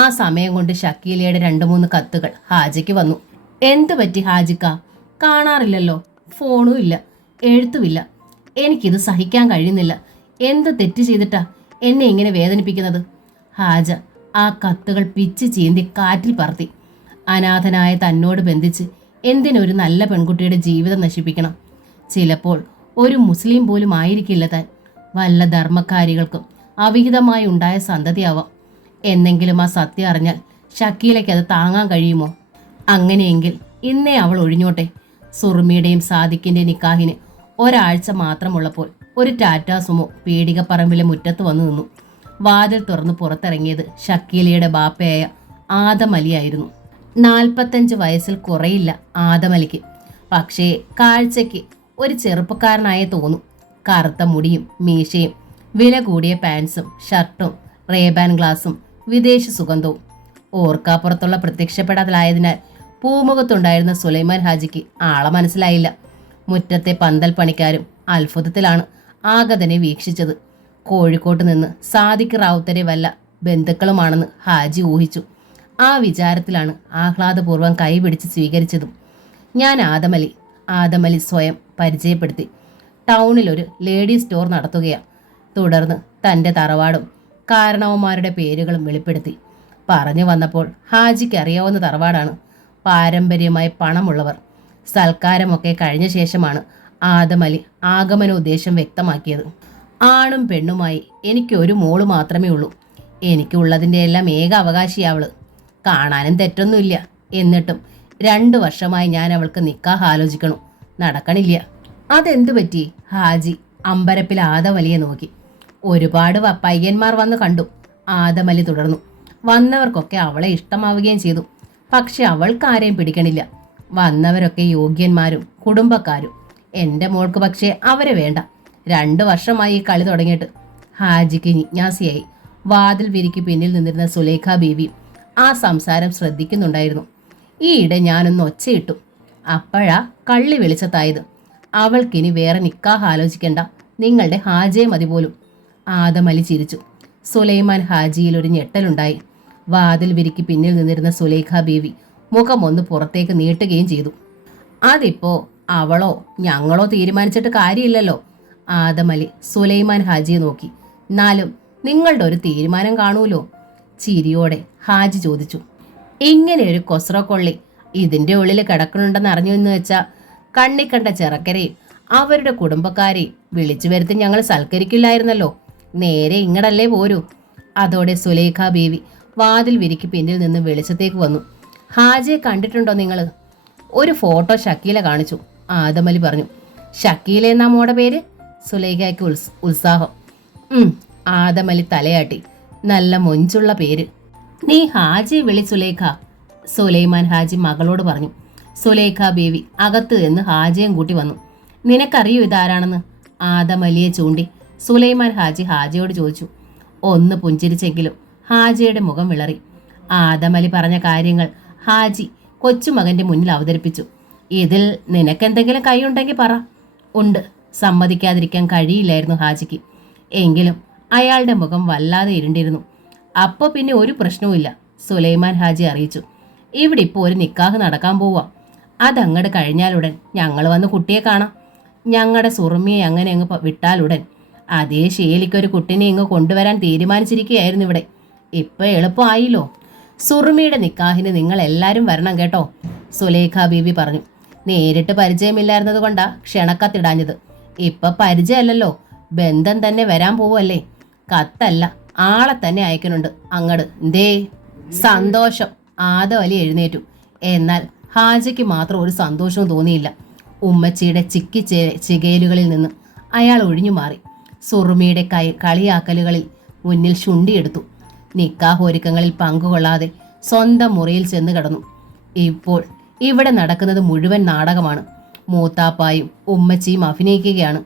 ആ സമയം കൊണ്ട് ഷക്കീലയുടെ 2-3 കത്തുകൾ ഹാജയ്ക്ക് വന്നു. എന്തു പറ്റി ഹാജിക്ക? കാണാറില്ലല്ലോ, ഫോണും ഇല്ല, എഴുത്തുമില്ല. എനിക്കിത് സഹിക്കാൻ കഴിയുന്നില്ല. എന്ത് തെറ്റ് ചെയ്തിട്ടാ എന്നെ ഇങ്ങനെ വേദനിപ്പിക്കുന്നത്? ഹാജ ആ കത്തുകൾ പിച്ച് ചീന്തി കാറ്റിൽ പറത്തി. അനാഥനായ തന്നോട് ബന്ധിച്ച് എന്തിനൊരു നല്ല പെൺകുട്ടിയുടെ ജീവിതം നശിപ്പിക്കണം? ചിലപ്പോൾ ഒരു മുസ്ലിം പോലും ആയിരിക്കില്ല താൻ. വല്ല ധർമ്മക്കാരികൾക്കും അവിഹിതമായി ഉണ്ടായ സന്തതിയാവാം. എന്നെങ്കിലും ആ സത്യം അറിഞ്ഞാൽ ഷക്കീലയ്ക്ക് അത് താങ്ങാൻ കഴിയുമോ? അങ്ങനെയെങ്കിൽ ഇന്നേ അവൾ ഒഴിഞ്ഞോട്ടെ. സുറുമിയുടെയും സാദിഖിന്റെ നിക്കാഹിന് ഒരാഴ്ച മാത്രമുള്ളപ്പോൾ ഒരു ടാറ്റാ സുമോ പീടികപ്പറമ്പിലെ മുറ്റത്ത് വന്നു നിന്നു. വാതിൽ തുറന്ന് പുറത്തിറങ്ങിയത് ഷക്കീലയുടെ ബാപ്പയായ ആദമലിയായിരുന്നു. 45 വയസ്സിൽ കുറയില്ല ആദമലിക്ക്. പക്ഷേ കാഴ്ചയ്ക്ക് ഒരു ചെറുപ്പക്കാരനായേ തോന്നും. കറുത്ത മുടിയും മീശയും വില കൂടിയ പാൻസും ഷർട്ടും റേബാൻ ഗ്ലാസും വിദേശ സുഗന്ധവും. ഓർക്കാപ്പുറത്തുള്ള പ്രത്യക്ഷപ്പെടാതലായതിനാൽ പൂമുഖത്തുണ്ടായിരുന്ന സുലൈമാൻ ഹാജിക്ക് ആളെ മനസ്സിലായില്ല. മുറ്റത്തെ പന്തൽ പണിക്കാരും അത്ഭുതത്തിലാണ് ആഗതനെ വീക്ഷിച്ചത്. കോഴിക്കോട്ട് നിന്ന് സാദിഖ് റാവുത്തരെ വല്ല ബന്ധുക്കളുമാണെന്ന് ഹാജി ഊഹിച്ചു. ആ വിചാരത്തിലാണ് ആഹ്ലാദപൂർവ്വം കൈപിടിച്ച് സ്വീകരിച്ചതും. ഞാൻ ആദമലി സ്വയം പരിചയപ്പെടുത്തി. ടൗണിലൊരു ലേഡി സ്റ്റോർ നടത്തുകയാണ്. തുടർന്ന് തൻ്റെ തറവാടും കാരണവന്മാരുടെ പേരുകളും വെളിപ്പെടുത്തി. പറഞ്ഞു വന്നപ്പോൾ ഹാജിക്ക് അറിയാവുന്ന തറവാടാണ്. പാരമ്പര്യമായി പണമുള്ളവർ. സൽക്കാരമൊക്കെ കഴിഞ്ഞ ശേഷമാണ് ആദമലി ആഗമനോദ്ദേശം വ്യക്തമാക്കിയത്. ആണും പെണ്ണുമായി എനിക്ക് ഒരു മോള് മാത്രമേ ഉള്ളൂ. എനിക്കുള്ളതിൻ്റെ എല്ലാം ഏക അവകാശിയാവള്. കാണാനും തെറ്റൊന്നുമില്ല. എന്നിട്ടും 2 വർഷമായി ഞാൻ അവൾക്ക് നിക്കാഹ് ആലോചിക്കണു. നടക്കണില്ല. അതെന്തു പറ്റി? ഹാജി അമ്പരപ്പിൽ ആദമലിയെ നോക്കി. ഒരുപാട് പയ്യന്മാർ വന്ന് കണ്ടു. ആദമലി തുടർന്നു. വന്നവർക്കൊക്കെ അവളെ ഇഷ്ടമാവുകയും ചെയ്തു. പക്ഷെ അവൾക്കാരെയും പിടിക്കണില്ല. വന്നവരൊക്കെ യോഗ്യന്മാരും കുടുംബക്കാരും. എൻ്റെ മോൾക്ക് പക്ഷേ അവരെ വേണ്ട. 2 വർഷമായി ഈ കളി തുടങ്ങിയിട്ട്. ഹാജിക്ക് ജിജ്ഞാസയായി. വാതിൽ വിരിക്ക് പിന്നിൽ നിന്നിരുന്ന സുലേഖ ബീവി ആ സംസാരം ശ്രദ്ധിക്കുന്നുണ്ടായിരുന്നു. ഈയിടെ ഞാനൊന്ന് ഒച്ചയിട്ടു. അപ്പോഴാ കള്ളി വെളിച്ചത്തായത്. അവൾക്കിനി വേറെ നിക്കാഹ് ആലോചിക്കണ്ട, നിങ്ങളുടെ ഹാജയെ മതി പോലും. ആദമലി ചിരിച്ചു. സുലൈമാൻ ഹാജിയിൽ ഒരു ഞെട്ടലുണ്ടായി. വാതിൽ വിരിക്ക് പിന്നിൽ നിന്നിരുന്ന സുലൈഖ ബീവി മുഖം ഒന്ന് പുറത്തേക്ക് നീട്ടുകയും ചെയ്തു. അതിപ്പോ അവളോ ഞങ്ങളോ തീരുമാനിച്ചിട്ട് കാര്യമില്ലല്ലോ. ആദമലി സുലൈമാൻ ഹാജിയെ നോക്കി. എന്നാലും നിങ്ങളുടെ ഒരു തീരുമാനം കാണൂലോ, ചിരിയോടെ ഹാജി ചോദിച്ചു. ഇങ്ങനെ ഒരു കൊസ്രക്കൊള്ളി ഇതിന്റെ ഉള്ളിൽ കിടക്കണുണ്ടെന്ന് അറിഞ്ഞു എന്ന് വെച്ചാ കണ്ണിക്കണ്ട ചെറുക്കരെയും അവരുടെ കുടുംബക്കാരെയും വിളിച്ചു വരുത്തി ഞങ്ങൾ സൽക്കരിക്കില്ലായിരുന്നല്ലോ. നേരെ ഇങ്ങടല്ലേ പോരൂ. അതോടെ സുലൈഖ ബീവി വാതിൽ വിരിക്ക് പിന്നിൽ നിന്ന് വെളിച്ചത്തേക്ക് വന്നു. ഹാജിയെ കണ്ടിട്ടുണ്ടോ നിങ്ങൾ? ഒരു ഫോട്ടോ ഷക്കീല കാണിച്ചു. ആദമലി പറഞ്ഞു. ഷക്കീല എന്നാ മോടെ പേര്? സുലൈഖയ്ക്ക് ഉത്സാഹം. ആദമലി തലയാട്ടി. നല്ല മൊഞ്ചുള്ള പേര്. നീ ഹാജി വിളി സുലൈഖ, സുലൈമാൻ ഹാജി മകളോട് പറഞ്ഞു. സുലൈഖ ബീവി അകത്ത് എന്ന് ഹാജിയും കൂട്ടി വന്നു. നിനക്കറിയൂ ഇതാരാണെന്ന്? ആദമലിയെ ചൂണ്ടി സുലൈമാൻ ഹാജി ഹാജിയോട് ചോദിച്ചു. ഒന്ന് പുഞ്ചിരിച്ചെങ്കിലും ഹാജിയുടെ മുഖം വിളറി. ആദമലി പറഞ്ഞ കാര്യങ്ങൾ ഹാജി കൊച്ചുമകന്റെ മുന്നിൽ അവതരിപ്പിച്ചു. ഇതിൽ നിനക്കെന്തെങ്കിലും കൈയുണ്ടെങ്കിൽ പറ. ഉണ്ട്, സമ്മതിക്കാതിരിക്കാൻ കഴിയില്ലായിരുന്നു ഹാജിക്ക്. എങ്കിലും അയാളുടെ മുഖം വല്ലാതെ ഇരുണ്ടിരുന്നു. അപ്പോൾ പിന്നെ ഒരു പ്രശ്നവുമില്ല, സുലൈമാൻ ഹാജി അറിയിച്ചു. ഇവിടെ ഇപ്പോൾ ഒരു നിക്കാഹ് നടക്കാൻ പോവാ. അതങ്ങട് കഴിഞ്ഞാലുടൻ ഞങ്ങൾ വന്ന് കുട്ടിയെ കാണാം. ഞങ്ങളുടെ സുറുമിയെ അങ്ങനെ അങ്ങ് വിട്ടാലുടൻ അതേ ശേലിക്കൊരു കുട്ടിനെ ഇങ്ങ് കൊണ്ടുവരാൻ തീരുമാനിച്ചിരിക്കുകയായിരുന്നു ഇവിടെ. ഇപ്പം എളുപ്പമായില്ലോ. സുറുമിയുടെ നിക്കാഹിന് നിങ്ങൾ എല്ലാവരും വരണം കേട്ടോ, സുലൈഖ ബീവി പറഞ്ഞു. നേരിട്ട് പരിചയമില്ലായിരുന്നത് കൊണ്ടാ ക്ഷണക്കത്തിടാഞ്ഞത്. ഇപ്പം പരിചയമല്ലല്ലോ, ബന്ധം തന്നെ വരാൻ പോവല്ലേ. കത്തല്ല, ആളെ തന്നെ അയക്കുന്നുണ്ട് അങ്ങട്. എന്തേ സന്തോഷം. ആദമലി എഴുന്നേറ്റു. എന്നാൽ ഹാജിക്ക് മാത്രം ഒരു സന്തോഷവും തോന്നിയില്ല. ഉമ്മച്ചിയുടെ ചികയലുകളിൽ നിന്ന് അയാൾ ഒഴിഞ്ഞു മാറി. സുറുമിയുടെ കളിയാക്കലുകളിൽ മുന്നിൽ ശുണ്ടിയെടുത്തു. നിക്കാഹ് ഒരുക്കങ്ങളിൽ പങ്കുകൊള്ളാതെ സ്വന്തം മുറിയിൽ ചെന്ന് കിടന്നു. ഇപ്പോൾ ഇവിടെ നടക്കുന്നത് മുഴുവൻ നാടകമാണ്. മൂത്താപ്പായും ഉമ്മച്ചിയും അഭിനയിക്കുകയാണ്.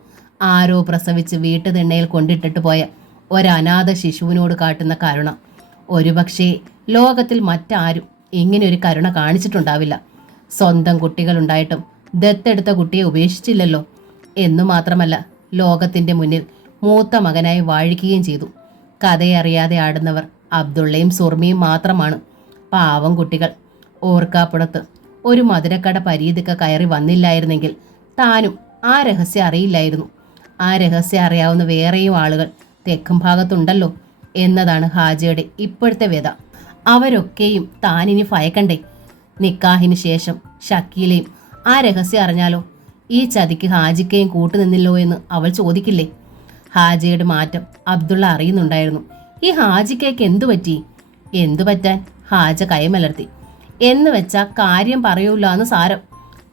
ആരോ പ്രസവിച്ച് വീട്ടുതിണ്ണയിൽ കൊണ്ടിട്ടിട്ട് പോയ ഒരനാഥ ശിശുവിനോട് കാട്ടുന്ന കരുണ. ഒരുപക്ഷേ ലോകത്തിൽ മറ്റാരും ഇങ്ങനെയൊരു കരുണ കാണിച്ചിട്ടുണ്ടാവില്ല. സ്വന്തം കുട്ടികളുണ്ടായിട്ടും ദത്തെടുത്ത കുട്ടിയെ ഉപേക്ഷിച്ചില്ലല്ലോ എന്നു മാത്രമല്ല, ലോകത്തിൻ്റെ മുന്നിൽ മൂത്ത മകനായി വാഴിക്കുകയും ചെയ്തു. കഥയറിയാതെ ആടുന്നവർ അബ്ദുള്ളയും സുർമിയും മാത്രമാണ്. പാവം കുട്ടികൾ. ഓർക്കാപ്പുറത്ത് ഒരു മധുരക്കട പരീതിക്ക കയറി വന്നില്ലായിരുന്നെങ്കിൽ താനും ആ രഹസ്യം അറിയില്ലായിരുന്നു. ആ രഹസ്യം അറിയാവുന്ന വേറെയും ആളുകൾ തെക്കും ഭാഗത്തുണ്ടല്ലോ എന്നതാണ് ഹാജിയുടെ ഇപ്പോഴത്തെ വ്യത. അവരൊക്കെയും താനിനി ഭയക്കണ്ടേ? നിക്കാഹിന് ശേഷം ഷക്കീലയും ആ രഹസ്യം അറിഞ്ഞാലോ? ഈ ചതിക്ക് ഹാജിക്കയും കൂട്ടുനിന്നില്ലോ എന്ന് അവൾ ചോദിക്കില്ലേ? ഹാജിയുടെ മാറ്റം അബ്ദുള്ള അറിയുന്നുണ്ടായിരുന്നു. ഈ ഹാജിക്കയ്ക്ക് എന്തു പറ്റി? എന്തു പറ്റാൻ? ഹാജ കൈമലർത്തി. എന്ന് വെച്ചാൽ കാര്യം പറയൂല എന്ന് സാരം.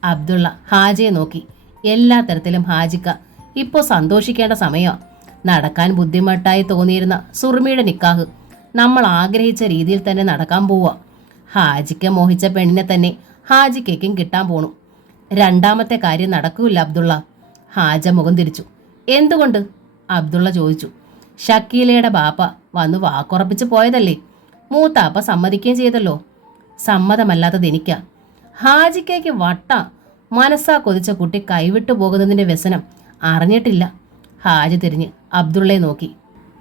അബ്ദുള്ള ഹാജയെ നോക്കി. എല്ലാ തരത്തിലും ഹാജിക്ക ഇപ്പോൾ സന്തോഷിക്കേണ്ട സമയമാണ്. നടക്കാൻ ബുദ്ധിമുട്ടായി തോന്നിയിരുന്ന സുറുമിയുടെ നിക്കാഹ് നമ്മൾ ആഗ്രഹിച്ച രീതിയിൽ തന്നെ നടക്കാൻ പോവുക. ഹാജിക്ക് മോഹിച്ച പെണ്ണിനെ തന്നെ ഹാജിക്കും കിട്ടാൻ പോണു. രണ്ടാമത്തെ കാര്യം നടക്കൂല അബ്ദുള്ള. ഹാജ മുഖം തിരിച്ചു. എന്തുകൊണ്ട്? അബ്ദുള്ള ചോദിച്ചു. ഷക്കീലയുടെ ബാപ്പ വന്ന് വാക്കുറപ്പിച്ച് പോയതല്ലേ. മൂത്താപ്പ സമ്മതിക്കുകയും ചെയ്തല്ലോ. സമ്മതമല്ലാത്തത് എനിക്കാ. ഹാജിക്കേക്ക് വട്ട. മനസ്സാ കൊതിച്ച കുട്ടി കൈവിട്ടു പോകുന്നതിൻ്റെ വ്യസനം അറിഞ്ഞിട്ടില്ല. ഹാജി തിരിഞ്ഞ് അബ്ദുള്ളയെ നോക്കി.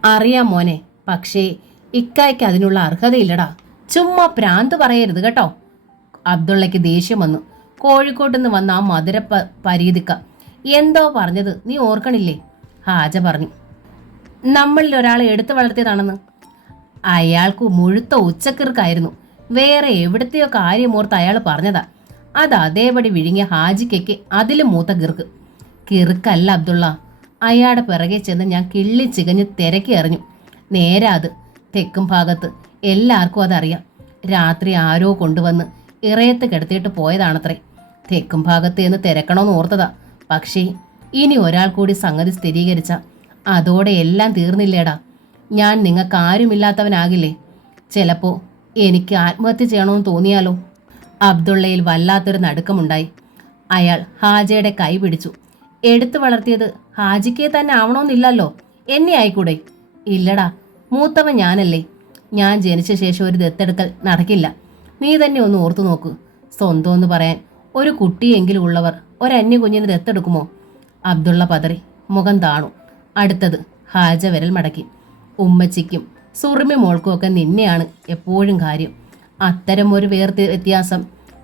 അറിയാം മോനെ, പക്ഷേ ഇക്കായ്ക്ക് അതിനുള്ള അർഹതയില്ലടാ. ചുമ്മാ പ്രാന്ത് പറയരുത് കേട്ടോ. അബ്ദുള്ളയ്ക്ക് ദേഷ്യം വന്നു. കോഴിക്കോട്ടുനിന്ന് വന്ന ആ മധുര പരീതിക്ക എന്തോ പറഞ്ഞത് നീ ഓർക്കണില്ലേ? ഹാജ പറഞ്ഞു. നമ്മളിൽ ഒരാളെ എടുത്തു വളർത്തിയതാണെന്ന്. അയാൾക്ക് മുഴുത്ത ഉച്ചക്കിറുക്കായിരുന്നു. വേറെ എവിടത്തെയോ കാര്യമോർത്ത് അയാൾ പറഞ്ഞതാ. അത് അതേപടി വിഴുങ്ങിയ ഹാജിക്കയ്ക്ക് അതിലും മൂത്ത കിറുക്ക്. കിറുക്കല്ല അബ്ദുള്ള. അയാളുടെ പിറകെ ചെന്ന് ഞാൻ കിള്ളി ചികഞ്ഞ് തിരക്കി എറിഞ്ഞു. നേരാ അത്. തെക്കും ഭാഗത്ത് എല്ലാവർക്കും അതറിയാം. രാത്രി ആരോ കൊണ്ടുവന്ന് ഇറയത്ത് കിടത്തിയിട്ട് പോയതാണത്രേ. തെക്കും ഭാഗത്ത് എന്ന് തിരക്കണമെന്ന് ഓർത്തതാ. പക്ഷേ ഇനി ഒരാൾ കൂടി സംഗതി സ്ഥിരീകരിച്ച അതോടെ എല്ലാം തീർന്നില്ലേടാ. ഞാൻ നിങ്ങൾക്ക് ആരുമില്ലാത്തവനാകില്ലേ? ചിലപ്പോൾ എനിക്ക് ആത്മഹത്യ ചെയ്യണമെന്ന് തോന്നിയാലോ? അബ്ദുള്ളയിൽ വല്ലാത്തൊരു നടുക്കമുണ്ടായി. അയാൾ ഹാജയുടെ കൈ പിടിച്ചു. എടുത്തു വളർത്തിയത് ഹാജിക്കെ തന്നെ ആവണമെന്നില്ലല്ലോ. എന്നെ ആയിക്കൂടെ? ഇല്ലടാ, മൂത്തവൻ ഞാനല്ലേ. ഞാൻ ജനിച്ച ശേഷം ഒരു ദത്തെടുക്കൽ നടക്കില്ല. നീ തന്നെ ഒന്ന് ഓർത്തു നോക്ക്. സ്വന്തം എന്ന് പറയാൻ ഒരു കുട്ടിയെങ്കിലും ഉള്ളവർ ഒരന്യ കുഞ്ഞിന് ദത്തെടുക്കുമോ? അബ്ദുള്ള പതറി മുഖം താണു. അടുത്തത് ഹാജ വിരൽ മടക്കി. ഉമ്മച്ചിക്കും സുറുമി മോൾക്കുമൊക്കെ നിന്നെയാണ് എപ്പോഴും കാര്യം. അത്തരം ഒരു വ്യത്യാസം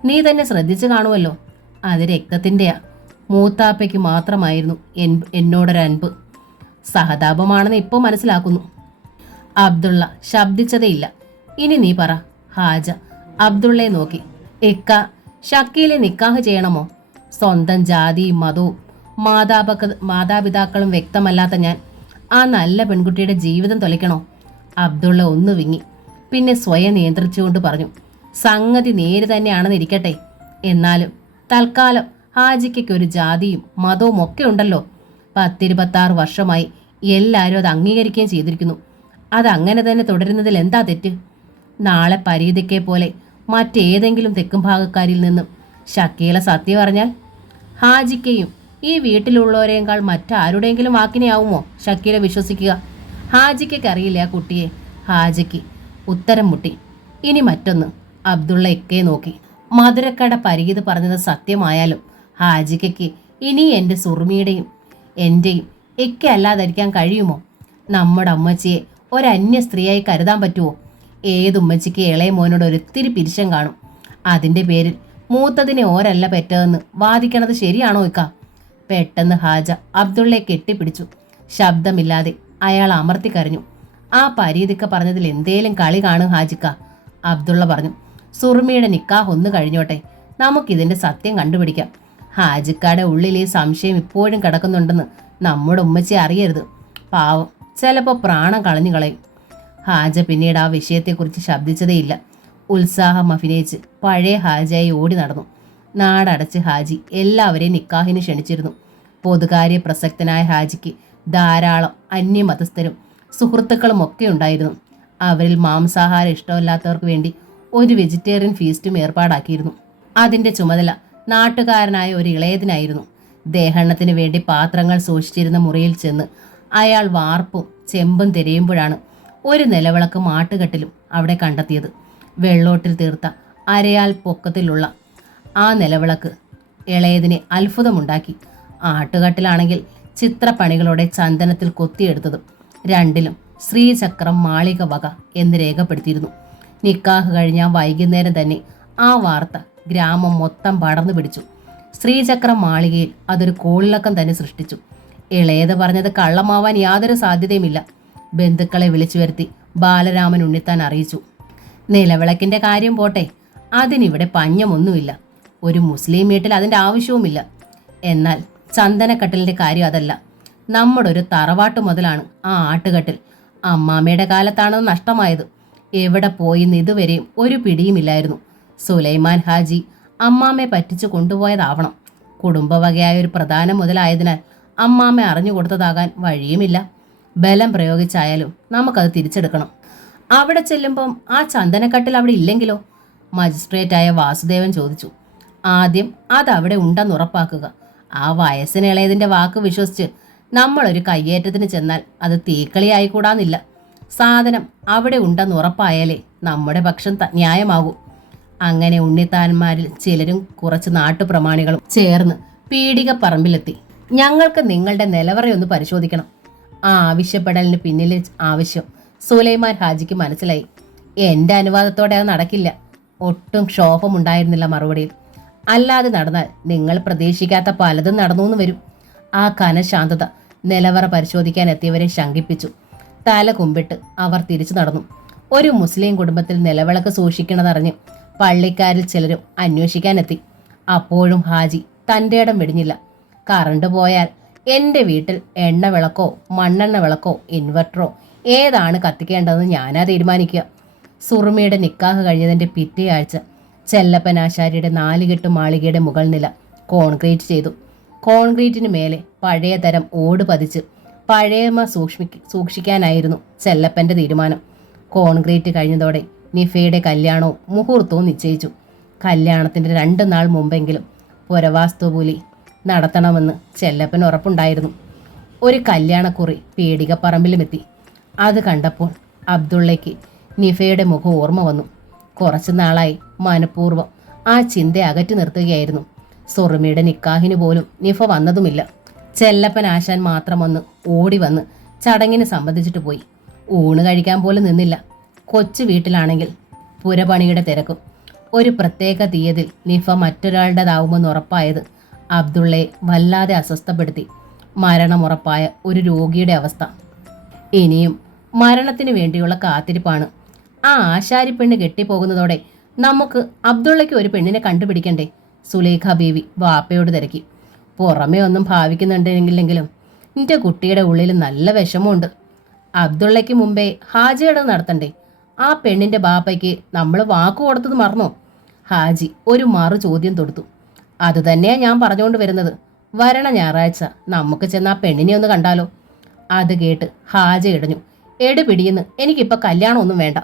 നീ തന്നെ ശ്രദ്ധിച്ചു കാണുമല്ലോ. അത് രക്തത്തിൻ്റെയാ. മൂത്താപ്പയ്ക്ക് മാത്രമായിരുന്നു എന്നോടൊരൻപ്. സഹതാപമാണെന്ന് ഇപ്പോൾ മനസ്സിലാക്കുന്നു. അബ്ദുള്ള ശബ്ദിച്ചതേയില്ല. ഇനി നീ പറ. ഹാജ അബ്ദുള്ളയെ നോക്കി. ഇക്ക, ഷക്കീലെ നിക്കാഹ് ചെയ്യണമോ? സ്വന്തം ജാതിയും മതവും മാതാപിതാക്കളും വ്യക്തമല്ലാത്ത ഞാൻ ആ നല്ല പെൺകുട്ടിയുടെ ജീവിതം തൊലയ്ക്കണോ? അബ്ദുള്ള ഒന്ന് വിങ്ങി. പിന്നെ സ്വയം നിയന്ത്രിച്ചുകൊണ്ട് പറഞ്ഞു, സംഗതി നേര് തന്നെയാണെന്ന് ഇരിക്കട്ടെ. എന്നാലും തൽക്കാലം ഹാജിക്കൊക്കെ ഒരു ജാതിയും മതവും ഒക്കെ ഉണ്ടല്ലോ. 10-26 വർഷമായി എല്ലാവരും അത് അംഗീകരിക്കുകയും ചെയ്തിരിക്കുന്നു. അതങ്ങനെ തന്നെ തുടരുന്നതിൽ എന്താ തെറ്റ്? നാളെ പരീതയ്ക്കെ പോലെ മറ്റേതെങ്കിലും തെക്കും ഭാഗക്കാരിൽ നിന്നും ഷക്കീല സത്യം പറഞ്ഞാൽ ഹാജിക്കയും ഈ വീട്ടിലുള്ളവരെക്കാൾ മറ്റാരുടെയെങ്കിലും വാക്കിനെയാവുമോ ഷക്കീല വിശ്വസിക്കുക? ഹാജിക്കയ്ക്ക് അറിയില്ല ആ കുട്ടിയെ. ഹാജിക്ക് ഉത്തരം മുട്ടി. ഇനി മറ്റൊന്ന്. അബ്ദുള്ള എക്കയെ നോക്കി. മധുരക്കട പരീത് പറഞ്ഞത് സത്യമായാലും ഹാജിക്കയ്ക്ക് ഇനി എൻ്റെ സുറുമിയുടെയും എൻ്റെയും എക്ക അല്ലാതിരിക്കാൻ കഴിയുമോ? നമ്മുടെ അമ്മച്ചിയെ ഒരന്യ സ്ത്രീയായി കരുതാൻ പറ്റുമോ? ഏതുമ്മച്ചിക്ക് ഇളയ മോനോട് ഒരിത്തിരി പിരിശം കാണും. അതിൻ്റെ പേരിൽ മൂത്തതിനെ ഓരല്ല പെറ്റതെന്ന് വാദിക്കണത് ശരിയാണോ ഇക്ക? പെട്ടെന്ന് ഹാജ അബ്ദുള്ളയെ കെട്ടിപ്പിടിച്ചു. ശബ്ദമില്ലാതെ അയാൾ അമർത്തി കരഞ്ഞു. ആ പരീതിക്ക പറഞ്ഞതിൽ എന്തേലും കളി കാണും ഹാജിക്ക. അബ്ദുള്ള പറഞ്ഞു, സുറുമിയുടെ നിക്കാഹ് ഒന്ന് കഴിഞ്ഞോട്ടെ, നമുക്കിതിൻ്റെ സത്യം കണ്ടുപിടിക്കാം. ഹാജിക്കാടെ ഉള്ളിൽ ഈ സംശയം ഇപ്പോഴും കിടക്കുന്നുണ്ടെന്ന് നമ്മുടെ ഉമ്മച്ചി അറിയരുത്. പാവം, ചിലപ്പോൾ പ്രാണം കളഞ്ഞു കളയും. ഹാജ പിന്നീട് ആ വിഷയത്തെക്കുറിച്ച് ശബ്ദിച്ചതേയില്ല. ഉത്സാഹം അഭിനയിച്ച് പഴയ ഹാജയായി ഓടി നടന്നു. നാടടച്ച് ഹാജി എല്ലാവരെയും നിക്കാഹിന് ക്ഷണിച്ചിരുന്നു. പൊതുകാര്യ പ്രസക്തനായ ഹാജിക്ക് ധാരാളം അന്യമതസ്ഥരും സുഹൃത്തുക്കളും ഒക്കെ ഉണ്ടായിരുന്നു. അവരിൽ മാംസാഹാരം ഇഷ്ടമില്ലാത്തവർക്ക് വേണ്ടി ഒരു വെജിറ്റേറിയൻ ഫീസ്റ്റും ഏർപ്പാടാക്കിയിരുന്നു. അതിൻ്റെ ചുമതല നാട്ടുകാരനായ ഒരു ഇളയതിനായിരുന്നു. ദേഹണ്ണത്തിന് വേണ്ടി പാത്രങ്ങൾ സൂക്ഷിച്ചിരുന്ന മുറിയിൽ ചെന്ന് അയാൾ വാർപ്പും ചെമ്പും തിരയുമ്പോഴാണ് ഒരു നിലവിളക്കും ആട്ടുകട്ടിലും അവിടെ കണ്ടെത്തിയത്. വെള്ളോട്ടിൽ തീർത്ത അരയാൽ പൊക്കത്തിലുള്ള ആ നിലവിളക്ക് ഇളയതിനെ അത്ഭുതമുണ്ടാക്കി. ആട്ടുകട്ടിലാണെങ്കിൽ ചിത്രപ്പണികളോടെ ചന്ദനത്തിൽ കൊത്തിയെടുത്തത്. രണ്ടിലും ശ്രീചക്രം മാളിക വക എന്ന് രേഖപ്പെടുത്തിയിരുന്നു. നിക്കാഹ് കഴിഞ്ഞ വൈകുന്നേരം തന്നെ ആ വാർത്ത ഗ്രാമം മൊത്തം പടർന്നു പിടിച്ചു. ശ്രീചക്രം മാളികയിൽ അതൊരു കോളിളക്കം തന്നെ സൃഷ്ടിച്ചു. ഇളയത് പറഞ്ഞത് കള്ളമാവാൻ യാതൊരു സാധ്യതയുമില്ല. ബന്ധുക്കളെ വിളിച്ചു വരുത്തി ബാലരാമൻ ഉണ്ണിത്താൻ അറിയിച്ചു. നിലവിളക്കിൻ്റെ കാര്യം പോട്ടെ, അതിനിവിടെ പഞ്ഞമൊന്നുമില്ല. ഒരു മുസ്ലിം വീട്ടിൽ അതിൻ്റെ ആവശ്യവുമില്ല. എന്നാൽ ചന്ദനക്കട്ടിലിൻ്റെ കാര്യം അതല്ല. നമ്മുടെ ഒരു തറവാട്ട് മുതലാണ് ആ ആട്ടുകട്ടിൽ. അമ്മാമ്മയുടെ കാലത്താണ് നഷ്ടമായത്. എവിടെ പോയിന്ന് ഇതുവരെയും ഒരു പിടിയുമില്ലായിരുന്നു. സുലൈമാൻ ഹാജി അമ്മാമ്മയെ പറ്റിച്ചു കൊണ്ടുപോയതാവണം. കുടുംബവകയായ ഒരു പ്രധാന മുതലായതിനാൽ അമ്മാമ്മ അറിഞ്ഞു കൊടുത്തതാകാൻ വഴിയുമില്ല. ബലം പ്രയോഗിച്ചായാലും നമുക്കത് തിരിച്ചെടുക്കണം. അവിടെ ചെല്ലുമ്പം ആ ചന്ദനക്കട്ടിൽ അവിടെ ഇല്ലെങ്കിലോ? മജിസ്ട്രേറ്റായ വാസുദേവൻ ചോദിച്ചു. ആദ്യം അതവിടെ ഉണ്ടെന്ന് ഉറപ്പാക്കുക. ആ വയസ്സിനിളയതിൻ്റെ വാക്ക് വിശ്വസിച്ച് നമ്മളൊരു കയ്യേറ്റത്തിന് ചെന്നാൽ അത് തീക്കളിയായിക്കൂടാന്നില്ല. സാധനം അവിടെ ഉണ്ടെന്ന് ഉറപ്പായാലേ നമ്മുടെ പക്ഷം ന്യായമാകൂ. അങ്ങനെ ഉണ്ണിത്താന്മാരിൽ ചിലരും കുറച്ച് നാട്ടുപ്രമാണികളും ചേർന്ന് പീടിക പറമ്പിലെത്തി. ഞങ്ങൾക്ക് നിങ്ങളുടെ നിലവറയൊന്ന് പരിശോധിക്കണം. ആ ആവശ്യപ്പെടലിന് പിന്നിലെ ആവശ്യം സുലൈമാൻ ഹാജിക്ക് മനസ്സിലായി. എൻ്റെ അനുവാദത്തോടെ അത് നടക്കില്ല. ഒട്ടും ക്ഷോഭമുണ്ടായിരുന്നില്ല മറുപടിയിൽ. അല്ലാതെ നടന്നാൽ നിങ്ങൾ പ്രതീക്ഷിക്കാത്ത പലതും നടന്നു വരും. ആ കനശാന്തത നിലവറ പരിശോധിക്കാൻ എത്തിയവരെ ശങ്കിപ്പിച്ചു. തല കുമ്പിട്ട് അവർ തിരിച്ചു നടന്നു. ഒരു മുസ്ലിം കുടുംബത്തിൽ നിലവിളക്ക് സൂക്ഷിക്കണതറിഞ്ഞ് പള്ളിക്കാരിൽ ചിലരും അന്വേഷിക്കാനെത്തി. അപ്പോഴും ഹാജി തൻ്റെ ഇടം വെടിഞ്ഞില്ല. കറണ്ട് പോയാൽ എൻ്റെ വീട്ടിൽ എണ്ണ വിളക്കോ മണ്ണെണ്ണ വിളക്കോ ഇൻവെർട്ടറോ ഏതാണ് കത്തിക്കേണ്ടതെന്ന് ഞാനാ തീരുമാനിക്കുക. സുറുമിയുടെ നിക്കാഹ് കഴിഞ്ഞതിൻ്റെ പിറ്റേ ആഴ്ച ചെല്ലപ്പനാശാരിയുടെ 4 കെട്ട് മാളികയുടെ മുകൾ നില കോൺക്രീറ്റ് ചെയ്തു. കോൺക്രീറ്റിന് മേലെ പഴയ തരം ഓട് പതിച്ച് പഴയമ സൂക്ഷിക്കാനായിരുന്നു ചെല്ലപ്പൻ്റെ തീരുമാനം. കോൺക്രീറ്റ് കഴിഞ്ഞതോടെ നിഫയുടെ കല്യാണവും മുഹൂർത്തവും നിശ്ചയിച്ചു. കല്യാണത്തിൻ്റെ 2 നാൾ മുമ്പെങ്കിലും പുരവാസ്തുപൂലി നടത്തണമെന്ന് ചെല്ലപ്പന് ഉറപ്പുണ്ടായിരുന്നു. ഒരു കല്യാണക്കുറി പീടികപ്പറമ്പിലുമെത്തി. അത് കണ്ടപ്പോൾ അബ്ദുള്ളയ്ക്ക് നിഫയുടെ മുഖം ഓർമ്മ വന്നു. കുറച്ചു നാളായി മനഃപൂർവ്വം ആ ചിന്ത അകറ്റി നിർത്തുകയായിരുന്നു. സുറുമിയുടെ നിക്കാഹിന് പോലും നിഫ വന്നതുമില്ല. ചെല്ലപ്പൻ ആശാൻ മാത്രമൊന്ന് ഓടി വന്ന് ചടങ്ങിന് സംബന്ധിച്ചിട്ട് പോയി. ഊണ് കഴിക്കാൻ പോലും നിന്നില്ല. കൊച്ചു വീട്ടിലാണെങ്കിൽ പുരപണിയുടെ തിരക്കും. ഒരു പ്രത്യേക തീയതിൽ നിഫ മറ്റൊരാളുടേതാവുമെന്ന് ഉറപ്പായത് അബ്ദുള്ളയെ വല്ലാതെ അസ്വസ്ഥപ്പെടുത്തി. മരണമുറപ്പായ ഒരു രോഗിയുടെ അവസ്ഥ. ഇനിയും മരണത്തിന് വേണ്ടിയുള്ള കാത്തിരിപ്പാണ്. ആ ആശാരിപ്പെണ്ണ് കെട്ടിപ്പോകുന്നതോടെ നമുക്ക് അബ്ദുള്ളയ്ക്ക് ഒരു പെണ്ണിനെ കണ്ടുപിടിക്കണ്ടേ? സുലേഖ ബീവി വാപ്പയോട് തിരക്കി. പുറമേ ഒന്നും ഭാവിക്കുന്നുണ്ടെങ്കിലെങ്കിലും നിന്റെ കുട്ടിയുടെ ഉള്ളിൽ നല്ല വിഷമമുണ്ട്. അബ്ദുള്ളയ്ക്ക് മുമ്പേ ഹാജിയുടെ നടത്തണ്ടേ? ആ പെണ്ണിന്റെ ബാപ്പയ്ക്ക് നമ്മൾ വാക്കു കൊടുത്തത് മറന്നോ? ഹാജി ഒരു മറു ചോദ്യം തൊടുത്തു. അത് തന്നെയാ ഞാൻ പറഞ്ഞുകൊണ്ട് വരുന്നത്. വരണ ഞായറാഴ്ച നമുക്ക് ചെന്ന് ആ പെണ്ണിനെ ഒന്ന് കണ്ടാലോ? അത് കേട്ട് ഹാജി ഇടഞ്ഞു. എടുപിടിയെന്ന് എനിക്കിപ്പോൾ കല്യാണമൊന്നും വേണ്ട.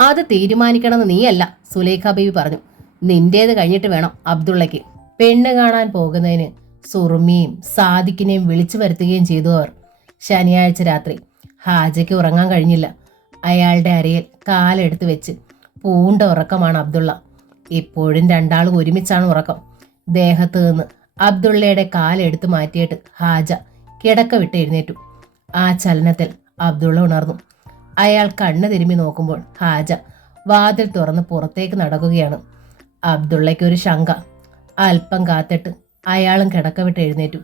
അത് തീരുമാനിക്കണമെന്ന് നീയല്ല, സുലേഖ ബീവി പറഞ്ഞു. നിന്റേത് കഴിഞ്ഞിട്ട് വേണം അബ്ദുള്ളയ്ക്ക്. പെണ്ണ് കാണാൻ പോകുന്നതിന് സുറുമിയും സാദിക്കിനെയും വിളിച്ചു വരുത്തുകയും ചെയ്തു അവർ. ശനിയാഴ്ച രാത്രി ഹാജയ്ക്ക് ഉറങ്ങാൻ കഴിഞ്ഞില്ല. അയാളുടെ അരയിൽ കാലെടുത്ത് വെച്ച് പൂണ്ട ഉറക്കമാണ് അബ്ദുള്ള. ഇപ്പോഴും രണ്ടാളും ഒരുമിച്ചാണ് ഉറക്കം. ദേഹത്ത് നിന്ന് അബ്ദുള്ളയുടെ കാലെടുത്ത് മാറ്റിയിട്ട് ഹാജ കിടക്ക വിട്ട് എഴുന്നേറ്റു. ആ ചലനത്തിൽ അബ്ദുള്ള ഉണർന്നു. അയാൾ കണ്ണ് തിരുമ്മി നോക്കുമ്പോൾ ഹാജ വാതിൽ തുറന്ന് പുറത്തേക്ക് നടക്കുകയാണ്. അബ്ദുള്ളയ്ക്കൊരു ശങ്ക. അല്പം കാത്തിട്ട് അയാളും കിടക്ക വിട്ട് എഴുന്നേറ്റു.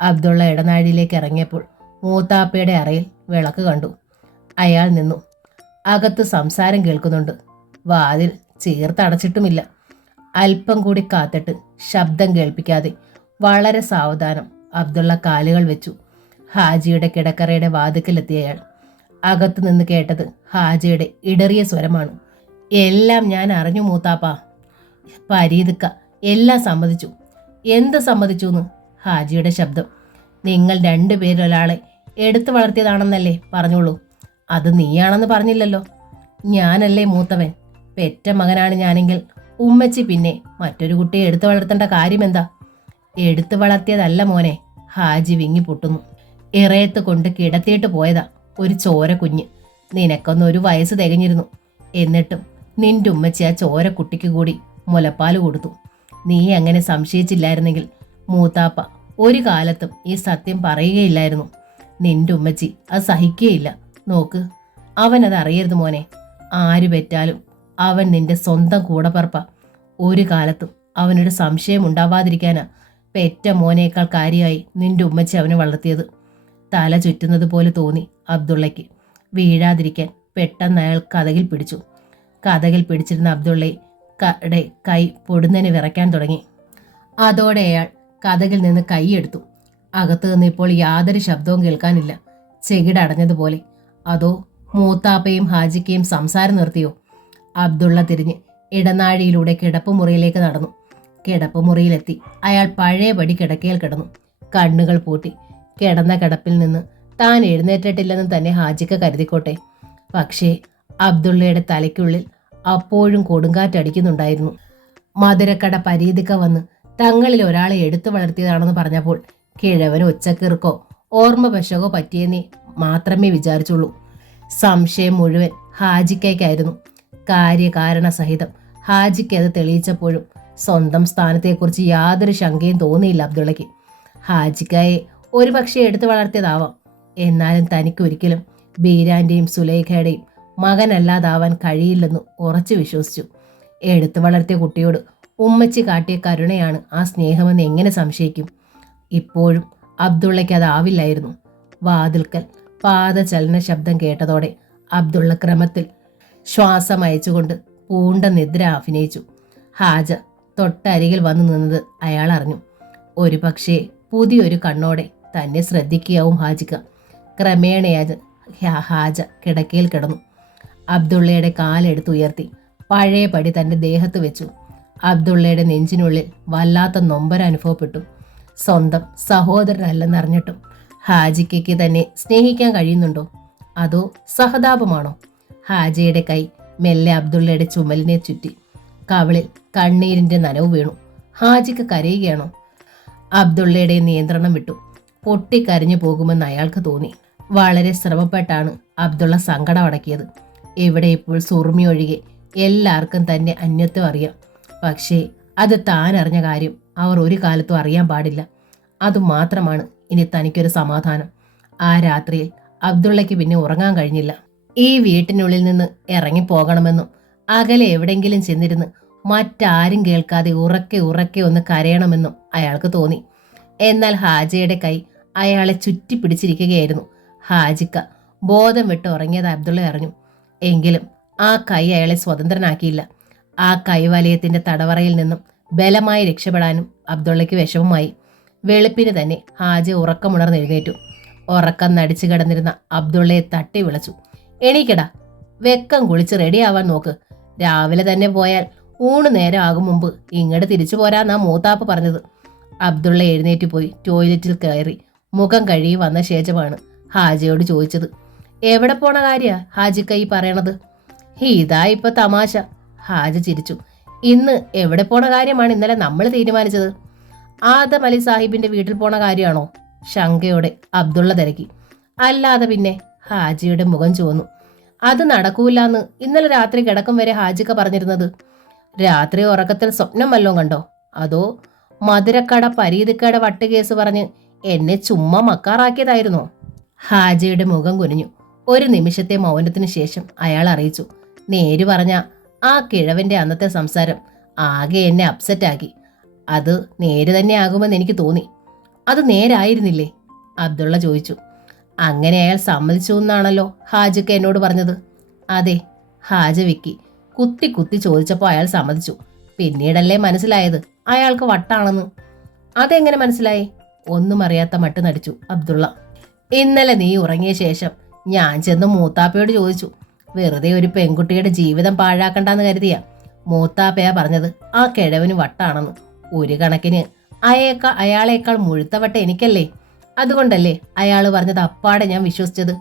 അബ്ദുള്ള ഇടനാഴിയിലേക്ക് ഇറങ്ങിയപ്പോൾ മൂത്താപ്പയുടെ അറയിൽ വിളക്ക് കണ്ടു. അയാൾ നിന്നു. അകത്ത് സംസാരം കേൾക്കുന്നുണ്ട്. വാതിൽ ചീർത്തടച്ചിട്ടുമില്ല. അല്പം കൂടി കാത്തിട്ട് ശബ്ദം കേൾപ്പിക്കാതെ വളരെ സാവധാനം അബ്ദുള്ള കാലുകൾ വെച്ചു. ഹാജിയുടെ കിടക്കറയുടെ വാതിക്കലെത്തിയ അയാൾ. അകത്തു നിന്ന് കേട്ടത് ഹാജിയുടെ ഇടറിയ സ്വരമാണ്. എല്ലാം ഞാൻ അറിഞ്ഞു മൂത്താപ്പ. പരീതുക്ക എല്ലാം സമ്മതിച്ചു. എന്ത് സമ്മതിച്ചു എന്ന്? ഹാജിയുടെ ശബ്ദം. നിങ്ങൾ രണ്ടുപേരൊരാളെ എടുത്തു വളർത്തിയതാണെന്നല്ലേ പറഞ്ഞോളൂ. അത് നീയാണെന്ന് പറഞ്ഞില്ലല്ലോ. ഞാനല്ലേ മൂത്തവൻ. പെറ്റ മകനാണ് ഞാനെങ്കിൽ ഉമ്മച്ചി പിന്നെ മറ്റൊരു കുട്ടിയെ എടുത്തു വളർത്തേണ്ട കാര്യമെന്താ? എടുത്തു വളർത്തിയതല്ല മോനെ. ഹാജി വിങ്ങി പൊട്ടുന്നു. ഇറയത്ത് കൊണ്ട് കിടത്തിയിട്ട് പോയതാ ഒരു ചോര കുഞ്ഞ്. നിനക്കൊന്നൊരു വയസ്സ് തികഞ്ഞിരുന്നു. എന്നിട്ടും നിന്റെ ഉമ്മച്ചി ആ ചോര കുട്ടിക്ക് കൂടി മുലപ്പാല് കൊടുത്തു. നീ അങ്ങനെ സംശയിച്ചില്ലായിരുന്നെങ്കിൽ മൂത്താപ്പ ഒരു കാലത്തും ഈ സത്യം പറയുകയില്ലായിരുന്നു. നിന്റെ ഉമ്മച്ചി അത് സഹിക്കുകയില്ല. നോക്ക്, അവനത് അറിയരുത് മോനെ. ആര് പെറ്റാലും അവൻ നിന്റെ സ്വന്തം കൂടപ്പറപ്പ. ഒരു കാലത്തും അവനൊരു സംശയം ഉണ്ടാവാതിരിക്കാനാ പെറ്റ മോനേക്കാൾ കാര്യമായി നിന്റെ ഉമ്മച്ചി അവനെ വളർത്തിയത്. തല ചുറ്റുന്നത് പോലെ തോന്നി അബ്ദുള്ളയ്ക്ക്. വീഴാതിരിക്കാൻ പെട്ടെന്ന് അയാൾ കതകിൽ പിടിച്ചു. കതകിൽ പിടിച്ചിരുന്ന അബ്ദുള്ളയെ കൈ പൊടുന്നതിന് വിറയ്ക്കാൻ തുടങ്ങി. അതോടെ അയാൾ കതകിൽ നിന്ന് കൈയെടുത്തു. അകത്തു നിന്ന് ഇപ്പോൾ യാതൊരു ശബ്ദവും കേൾക്കാനില്ല. ചെകിടടഞ്ഞതുപോലെ. അതോ മൂത്താപ്പയും ഹാജിക്കയും സംസാരം നിർത്തിയോ? അബ്ദുള്ള തിരിഞ്ഞ് ഇടനാഴിയിലൂടെ കിടപ്പുമുറിയിലേക്ക് നടന്നു. കിടപ്പുമുറിയിലെത്തി അയാൾ പഴയപടി കിടക്കയിൽ കിടന്നു. കണ്ണുകൾ പൂട്ടി. കിടന്ന കിടപ്പിൽ നിന്ന് താൻ എഴുന്നേറ്റിട്ടില്ലെന്ന് തന്നെ ഹാജിക്ക കരുതിക്കോട്ടെ. പക്ഷേ അബ്ദുള്ളയുടെ തലയ്ക്കുള്ളിൽ അപ്പോഴും കൊടുങ്കാറ്റടിക്കുന്നുണ്ടായിരുന്നു. മധുരക്കട പരീതിക്ക വന്ന് തങ്ങളിൽ ഒരാളെ എടുത്തു വളർത്തിയതാണെന്ന് പറഞ്ഞപ്പോൾ കിഴവന് ഒച്ചക്കിറുക്കോ ഓർമ്മ പശകോ പറ്റിയെന്നേ മാത്രമേ വിചാരിച്ചുള്ളൂ. സംശയം മുഴുവൻ ഹാജിക്കയ്ക്കായിരുന്നു. കാര്യകാരണ സഹിതം ഹാജിക്ക് അത് തെളിയിച്ചപ്പോഴും സ്വന്തം സ്ഥാനത്തെക്കുറിച്ച് യാതൊരു ശങ്കയും തോന്നിയില്ല അബ്ദുള്ളയ്ക്ക്. ഹാജിക്കയെ ഒരുപക്ഷെ എടുത്തു വളർത്തിയതാവാം. എന്നാലും തനിക്കൊരിക്കലും ബീരാന്റെയും സുലൈഖയുടെയും മകനല്ലാതാവാൻ കഴിയില്ലെന്ന് ഉറച്ചു വിശ്വസിച്ചു. എടുത്തു വളർത്തിയ കുട്ടിയോട് ഉമ്മച്ചി കാട്ടിയ കരുണയാണ് ആ സ്നേഹമെന്ന് എങ്ങനെ സംശയിക്കും? ഇപ്പോഴും അബ്ദുള്ളയ്ക്ക് അതാവില്ലായിരുന്നു. വാതിൽക്കൽ പാദചലന ശബ്ദം കേട്ടതോടെ അബ്ദുള്ള ക്രമത്തിൽ ശ്വാസം അയച്ചുകൊണ്ട് പൂണ്ട നിദ്ര അഭിനയിച്ചു. ഹാജ തൊട്ടരികിൽ വന്നു നിന്നത് അയാൾ അറിഞ്ഞു. ഒരു പക്ഷേ പുതിയൊരു കണ്ണോടെ തന്നെ ശ്രദ്ധിക്കുകയാവും ഹാജിക്ക. ക്രമേണയാത് ഹാജ കിടക്കയിൽ കിടന്നു. അബ്ദുള്ളയുടെ കാലെടുത്തുയർത്തി പഴയപടി തൻ്റെ ദേഹത്ത് വെച്ചു. അബ്ദുള്ളയുടെ നെഞ്ചിനുള്ളിൽ വല്ലാത്ത നൊമ്പരം അനുഭവപ്പെട്ടു. സ്വന്തം സഹോദരനല്ലെന്നറിഞ്ഞിട്ടും ഹാജിക്കയ്ക്ക് തന്നെ സ്നേഹിക്കാൻ കഴിയുന്നുണ്ടോ? അതോ സഹതാപമാണോ? ഹാജയുടെ കൈ മെല്ലെ അബ്ദുള്ളയുടെ ചുമലിനെ ചുറ്റി. കവിളിൽ കണ്ണീരിൻ്റെ നനവ് വീണു. ഹാജിക്ക് കരയുകയാണോ? അബ്ദുള്ളയുടെ നിയന്ത്രണം വിട്ടു. പൊട്ടിക്കരഞ്ഞു പോകുമെന്ന് അയാൾക്ക് തോന്നി. വളരെ ശ്രമപ്പെട്ടാണ് അബ്ദുള്ള സങ്കടം അടക്കിയത്. ഇവിടെ ഇപ്പോൾ സുറുമി ഒഴികെ എല്ലാവർക്കും തന്നെ അന്യത്വം അറിയാം. പക്ഷേ അത് താൻ അറിഞ്ഞ കാര്യം അവർ ഒരു കാലത്തും അറിയാൻ പാടില്ല. അതുമാത്രമാണ് ഇനി തനിക്കൊരു സമാധാനം. ആ രാത്രിയിൽ അബ്ദുള്ളയ്ക്ക് പിന്നെ ഉറങ്ങാൻ കഴിഞ്ഞില്ല. ഈ വീട്ടിനുള്ളിൽ നിന്ന് ഇറങ്ങിപ്പോകണമെന്നും അകലെ എവിടെങ്കിലും ചെന്നിരുന്ന് മറ്റാരും കേൾക്കാതെ ഉറക്കെ ഉറക്കെ ഒന്ന് കരയണമെന്നും അയാൾക്ക് തോന്നി. എന്നാൽ ഹാജയുടെ കൈ അയാളെ ചുറ്റിപ്പിടിച്ചിരിക്കുകയായിരുന്നു. ഹാജിക്ക ബോധം വിട്ട് ഉറങ്ങിയത് അബ്ദുള്ള അറിഞ്ഞു. എങ്കിലും ആ കൈ അയാളെ സ്വതന്ത്രനാക്കിയില്ല. ആ കൈവലയത്തിന്റെ തടവറയിൽ നിന്നും ബലമായി രക്ഷപ്പെടാനും അബ്ദുള്ളയ്ക്ക് വിഷമമായി. വെളുപ്പിന് തന്നെ ഹാജ ഉറക്കമുണർന്നെഴുന്നേറ്റു. ഉറക്കം നടിച്ചു കിടന്നിരുന്ന അബ്ദുള്ളയെ തട്ടി വിളിച്ചു. എണീക്കടാ, വെക്കം കുളിച്ച് റെഡിയാവാൻ നോക്ക്. രാവിലെ തന്നെ പോയാൽ ഊണ് നേരം ആകും മുമ്പ് ഇങ്ങോട്ട് തിരിച്ചു പോരാന്നാ മൂത്താപ്പ് പറഞ്ഞത്. അബ്ദുള്ള എഴുന്നേറ്റ് പോയി ടോയ്ലറ്റിൽ കയറി മുഖം കഴുകി വന്ന ശേഷമാണ് ഹാജയോട് ചോദിച്ചത്. എവിടെ പോണ കാര്യാ ഹാജിക്ക ഈ പറയണത്? ഇതാ ഇപ്പൊ തമാശ. ഹാജ ചിരിച്ചു. ഇന്ന് എവിടെ പോണ കാര്യമാണ് ഇന്നലെ നമ്മൾ തീരുമാനിച്ചത്? ആദം അലി സാഹിബിന്റെ വീട്ടിൽ പോണ കാര്യമാണോ? ശങ്കയോടെ അബ്ദുള്ള തിരക്കി. അല്ലാതെ പിന്നെ. ഹാജിയുടെ മുഖം ചുവന്നു. അത് നടക്കൂലെന്ന് ഇന്നലെ രാത്രി കിടക്കും വരെ ഹാജിക്ക പറഞ്ഞിരുന്നത്. രാത്രി ഉറക്കത്തിൽ സ്വപ്നം വല്ലതും കണ്ടോ? അതോ മധുരക്കട പരീതിക്കട വട്ടുകേസ് പറഞ്ഞ് എന്നെ ചുമ്മാ മക്കാറാക്കിയതായിരുന്നോ? ഹാജിയുടെ മുഖം കുനിഞ്ഞു. ഒരു നിമിഷത്തെ മൗനത്തിന് ശേഷം അയാൾ അറിയിച്ചു. നേര് പറഞ്ഞ ആ കിഴവന്റെ അന്നത്തെ സംസാരം ആകെ എന്നെ അപ്സെറ്റ് ആക്കി. അത് നേര് തന്നെ ആകുമെന്ന് എനിക്ക് തോന്നി. അത് നേരായിരുന്നില്ലേ? അബ്ദുള്ള ചോദിച്ചു. അങ്ങനെ അയാൾ സമ്മതിച്ചു എന്നാണല്ലോ ഹാജിക്ക എന്നോട് പറഞ്ഞത്. അതെ, ഹാജ വിക്കി കുത്തി കുത്തി ചോദിച്ചപ്പോൾ അയാൾ സമ്മതിച്ചു. പിന്നീടല്ലേ മനസ്സിലായത് അയാൾക്ക് വട്ടാണെന്ന്. അതെങ്ങനെ മനസ്സിലായി? ഒന്നും അറിയാത്ത മട്ട് നടിച്ചു അബ്ദുള്ള. ഇന്നലെ നീ ഉറങ്ങിയ ശേഷം ഞാൻ ചെന്ന് മൂത്താപ്പയോട് ചോദിച്ചു. വെറുതെ ഒരു പെൺകുട്ടിയുടെ ജീവിതം പാഴാക്കണ്ടെന്ന് കരുതിയാ മൂത്താപ്പയാ പറഞ്ഞത് ആ കിഴവന് വട്ടാണെന്ന്. ഒരു കണക്കിന് അയാളേക്കാൾ മുഴുത്ത വട്ട എനിക്കല്ലേ. അതുകൊണ്ടല്ലേ അയാൾ പറഞ്ഞത് അപ്പാടെ ഞാൻ വിശ്വസിച്ചത്.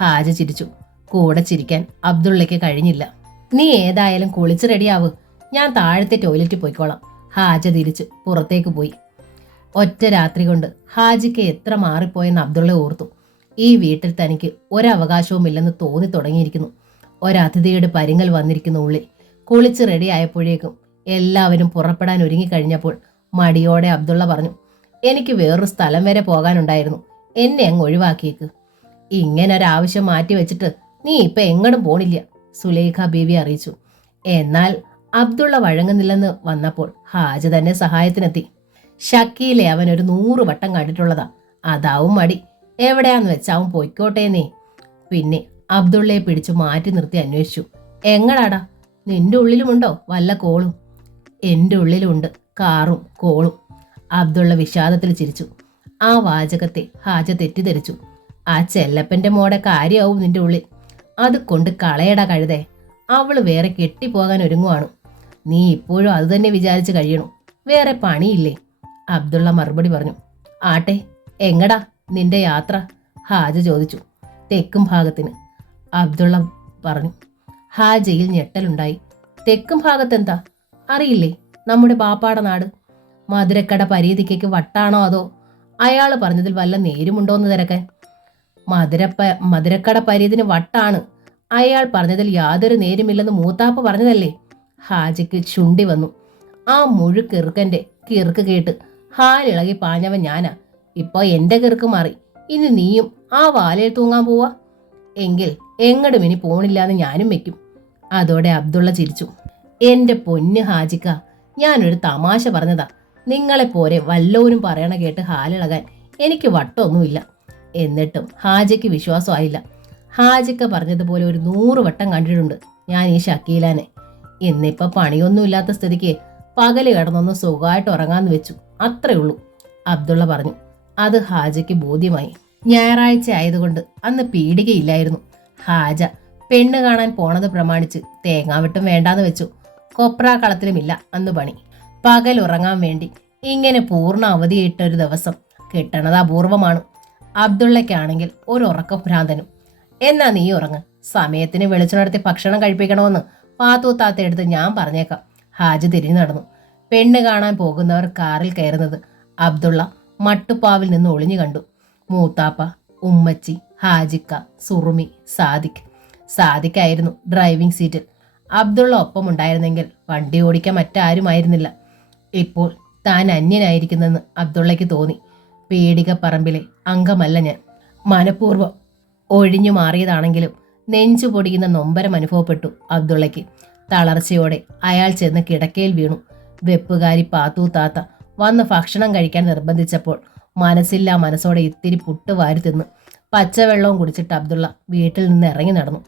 ഹാജ ചിരിച്ചു. കൂടെ ചിരിക്കാൻ അബ്ദുള്ളയ്ക്ക് കഴിഞ്ഞില്ല. നീ ഏതായാലും കുളിച്ച് റെഡിയാവ്, ഞാൻ താഴത്തെ ടോയ്ലറ്റിൽ പോയിക്കോളാം. ഹാജ തിരിച്ചു പുറത്തേക്ക് പോയി. ഒറ്റ രാത്രി കൊണ്ട് ഹാജിക്ക് എത്ര മാറിപ്പോയെന്ന് അബ്ദുള്ള ഓർത്തു. ഈ വീട്ടിൽ തനിക്ക് ഒരവകാശവുമില്ലെന്ന് തോന്നി തുടങ്ങിയിരിക്കുന്നു. ഒരതിഥിയുടെ പരിങ്ങൽ വന്നിരിക്കുന്ന ഉള്ളിൽ. കുളിച്ച് റെഡി ആയപ്പോഴേക്കും എല്ലാവരും പുറപ്പെടാൻ ഒരുങ്ങിക്കഴിഞ്ഞപ്പോൾ മടിയോടെ അബ്ദുള്ള പറഞ്ഞു. എനിക്ക് വേറൊരു സ്ഥലം വരെ പോകാനുണ്ടായിരുന്നു, എന്നെ അങ്ങ് ഒഴിവാക്കിയേക്ക്. ഇങ്ങനൊരാവശ്യം മാറ്റി വെച്ചിട്ട് നീ ഇപ്പൊ എങ്ങടും പോണില്ല, സുലൈഖ ബീവി അറിയിച്ചു. എന്നാൽ അബ്ദുള്ള വഴങ്ങുന്നില്ലെന്ന് വന്നപ്പോൾ ഹാജ തന്നെ സഹായത്തിനെത്തി. ഷക്കീലെ അവൻ ഒരു 100 വട്ടം കണ്ടിട്ടുള്ളതാ. അതാവും മടി. എവിടെയാന്ന് വെച്ചാ അവൻ പൊയ്ക്കോട്ടേന്നേ. പിന്നെ അബ്ദുള്ളയെ പിടിച്ചു മാറ്റി നിർത്തി അന്വേഷിച്ചു. എങ്ങടാടാ? നിന്റെ ഉള്ളിലുമുണ്ടോ വല്ല കോളും? എൻ്റെ ഉള്ളിലുണ്ട് കാറും കോളും. അബ്ദുള്ള വിഷാദത്തിൽ ചിരിച്ചു. ആ വാചകത്തെ ഹാജ തെറ്റിദ്ധരിച്ചു. ആ ചെല്ലപ്പന്റെ മോടെ കാര്യമാവും നിന്റെ ഉള്ളിൽ. അത് കൊണ്ട് കളയടാ കഴുതേ. അവള് വേറെ കെട്ടിപ്പോകാൻ ഒരുങ്ങുവാണ്. നീ ഇപ്പോഴും അത് തന്നെ വിചാരിച്ച് കഴിയണു. വേറെ പണിയില്ലേ? അബ്ദുള്ള മറുപടി പറഞ്ഞു. ആട്ടെ, എങ്ങടാ നിന്റെ യാത്ര? ഹാജ ചോദിച്ചു. തെക്കും ഭാഗത്തിന്, അബ്ദുള്ള പറഞ്ഞു. ഹാജയിൽ ഞെട്ടലുണ്ടായി. തെക്കും ഭാഗത്തെന്താ? അറിയില്ലേ? നമ്മുടെ ബാപ്പാടെ നാട്. മധുരക്കട പരീതിക്കയ്ക്ക് വട്ടാണോ അതോ അയാൾ പറഞ്ഞതിൽ വല്ല നേരുമുണ്ടോന്ന് തിരക്കാൻ? മധുരക്കട പരീതിന് വട്ടാണ്. അയാൾ പറഞ്ഞതിൽ യാതൊരു നേരുമില്ലെന്ന് മൂത്താപ്പ് പറഞ്ഞതല്ലേ? ഹാജയ്ക്ക് ചുണ്ടി വന്നു. ആ മുഴുക്കിറുക്കന്റെ കിറുക്ക് കേട്ട് ഹാലിളകി പാഞ്ഞവൻ ഞാനാ. ഇപ്പൊ എന്റെ കിറുക്ക് മാറി. ഇനി നീയും ആ വാലയിൽ തൂങ്ങാൻ പോവാ? എങ്കിൽ എങ്ങടും ഇനി പോണില്ലാന്ന് ഞാനും വെക്കും. അതോടെ അബ്ദുള്ള ചിരിച്ചു. എന്റെ പൊന്ന് ഹാജിക്ക, ഞാനൊരു തമാശ പറഞ്ഞതാ. നിങ്ങളെപ്പോലെ വല്ലവരും പറയണ കേട്ട് ഹാലിളകാൻ എനിക്ക് വട്ടമൊന്നുമില്ല. എന്നിട്ടും ഹാജയ്ക്ക് വിശ്വാസമായില്ല. ഹാജിക്ക പറഞ്ഞതുപോലെ ഒരു 100 വട്ടം കണ്ടിട്ടുണ്ട് ഞാൻ ഈ ഷക്കീലാനെ. ഇന്നിപ്പോ പണിയൊന്നുമില്ലാത്ത സ്ഥിതിക്ക് പകല് കിടന്നൊന്ന് സുഖമായിട്ട് ഉറങ്ങാന്ന് വെച്ചു, അത്രേ ഉള്ളൂ. അബ്ദുള്ള പറഞ്ഞു. അത് ഹാജയ്ക്ക് ബോധ്യമായി. ഞായറാഴ്ച ആയതുകൊണ്ട് അന്ന് പീടികയില്ലായിരുന്നു. ഹാജ പെണ്ണ് കാണാൻ പോണത് പ്രമാണിച്ച് തേങ്ങാവെട്ടും വേണ്ടാന്ന് വെച്ചു. കൊപ്രാക്കളത്തിലുമില്ല അന്ന് പണി. പകൽ ഉറങ്ങാൻ വേണ്ടി ഇങ്ങനെ പൂർണ്ണ അവധിയിട്ടൊരു ദിവസം കിട്ടണത് അപൂർവമാണ്. അബ്ദുള്ളയ്ക്കാണെങ്കിൽ ഒരു ഉറക്കഭ്രാന്തനും. എന്നാ നീ ഉറങ്ങ്, സമയത്തിന് വെളിച്ചെടുത്ത് ഭക്ഷണം കഴിപ്പിക്കണമെന്ന് പാത്തൂത്താത്ത എടുത്ത് ഞാൻ പറഞ്ഞേക്കാം. ഹാജ തിരിഞ്ഞു നടന്നു. പെണ്ണ് കാണാൻ പോകുന്നവർ കാറിൽ കയറുന്നത് അബ്ദുള്ള മട്ടുപ്പാവിൽ നിന്ന് ഒളിഞ്ഞു കണ്ടു. മൂത്താപ്പ, ഉമ്മച്ചി, ഹാജിക്ക, സുറുമി, സാദിക്കായിരുന്നു ഡ്രൈവിംഗ് സീറ്റിൽ. അബ്ദുള്ള ഒപ്പമുണ്ടായിരുന്നെങ്കിൽ വണ്ടി ഓടിക്കാൻ മറ്റാരുമായിരുന്നില്ല. ഇപ്പോൾ താൻ അന്യനായിരിക്കുന്നെന്ന് അബ്ദുള്ളയ്ക്ക് തോന്നി. പീടിക പറമ്പിലെ അംഗമല്ല ഞാൻ. മനഃപൂർവ്വം ഒഴിഞ്ഞു മാറിയതാണെങ്കിലും നെഞ്ചു പൊടിയുന്ന നൊമ്പരം അനുഭവപ്പെട്ടു അബ്ദുള്ളയ്ക്ക്. തളർച്ചയോടെ അയാൾ ചെന്ന് കിടക്കയിൽ വീണു. വെപ്പുകാരി പാത്തു താത്ത വന്ന് ഭക്ഷണം കഴിക്കാൻ നിർബന്ധിച്ചപ്പോൾ മനസ്സില്ലാ മനസ്സോടെ ഇത്തിരി പുട്ട് വാരി തിന്ന് പച്ചവെള്ളവും കുടിച്ചിട്ട് അബ്ദുള്ള വീട്ടിൽ നിന്ന് ഇറങ്ങി നടന്നു.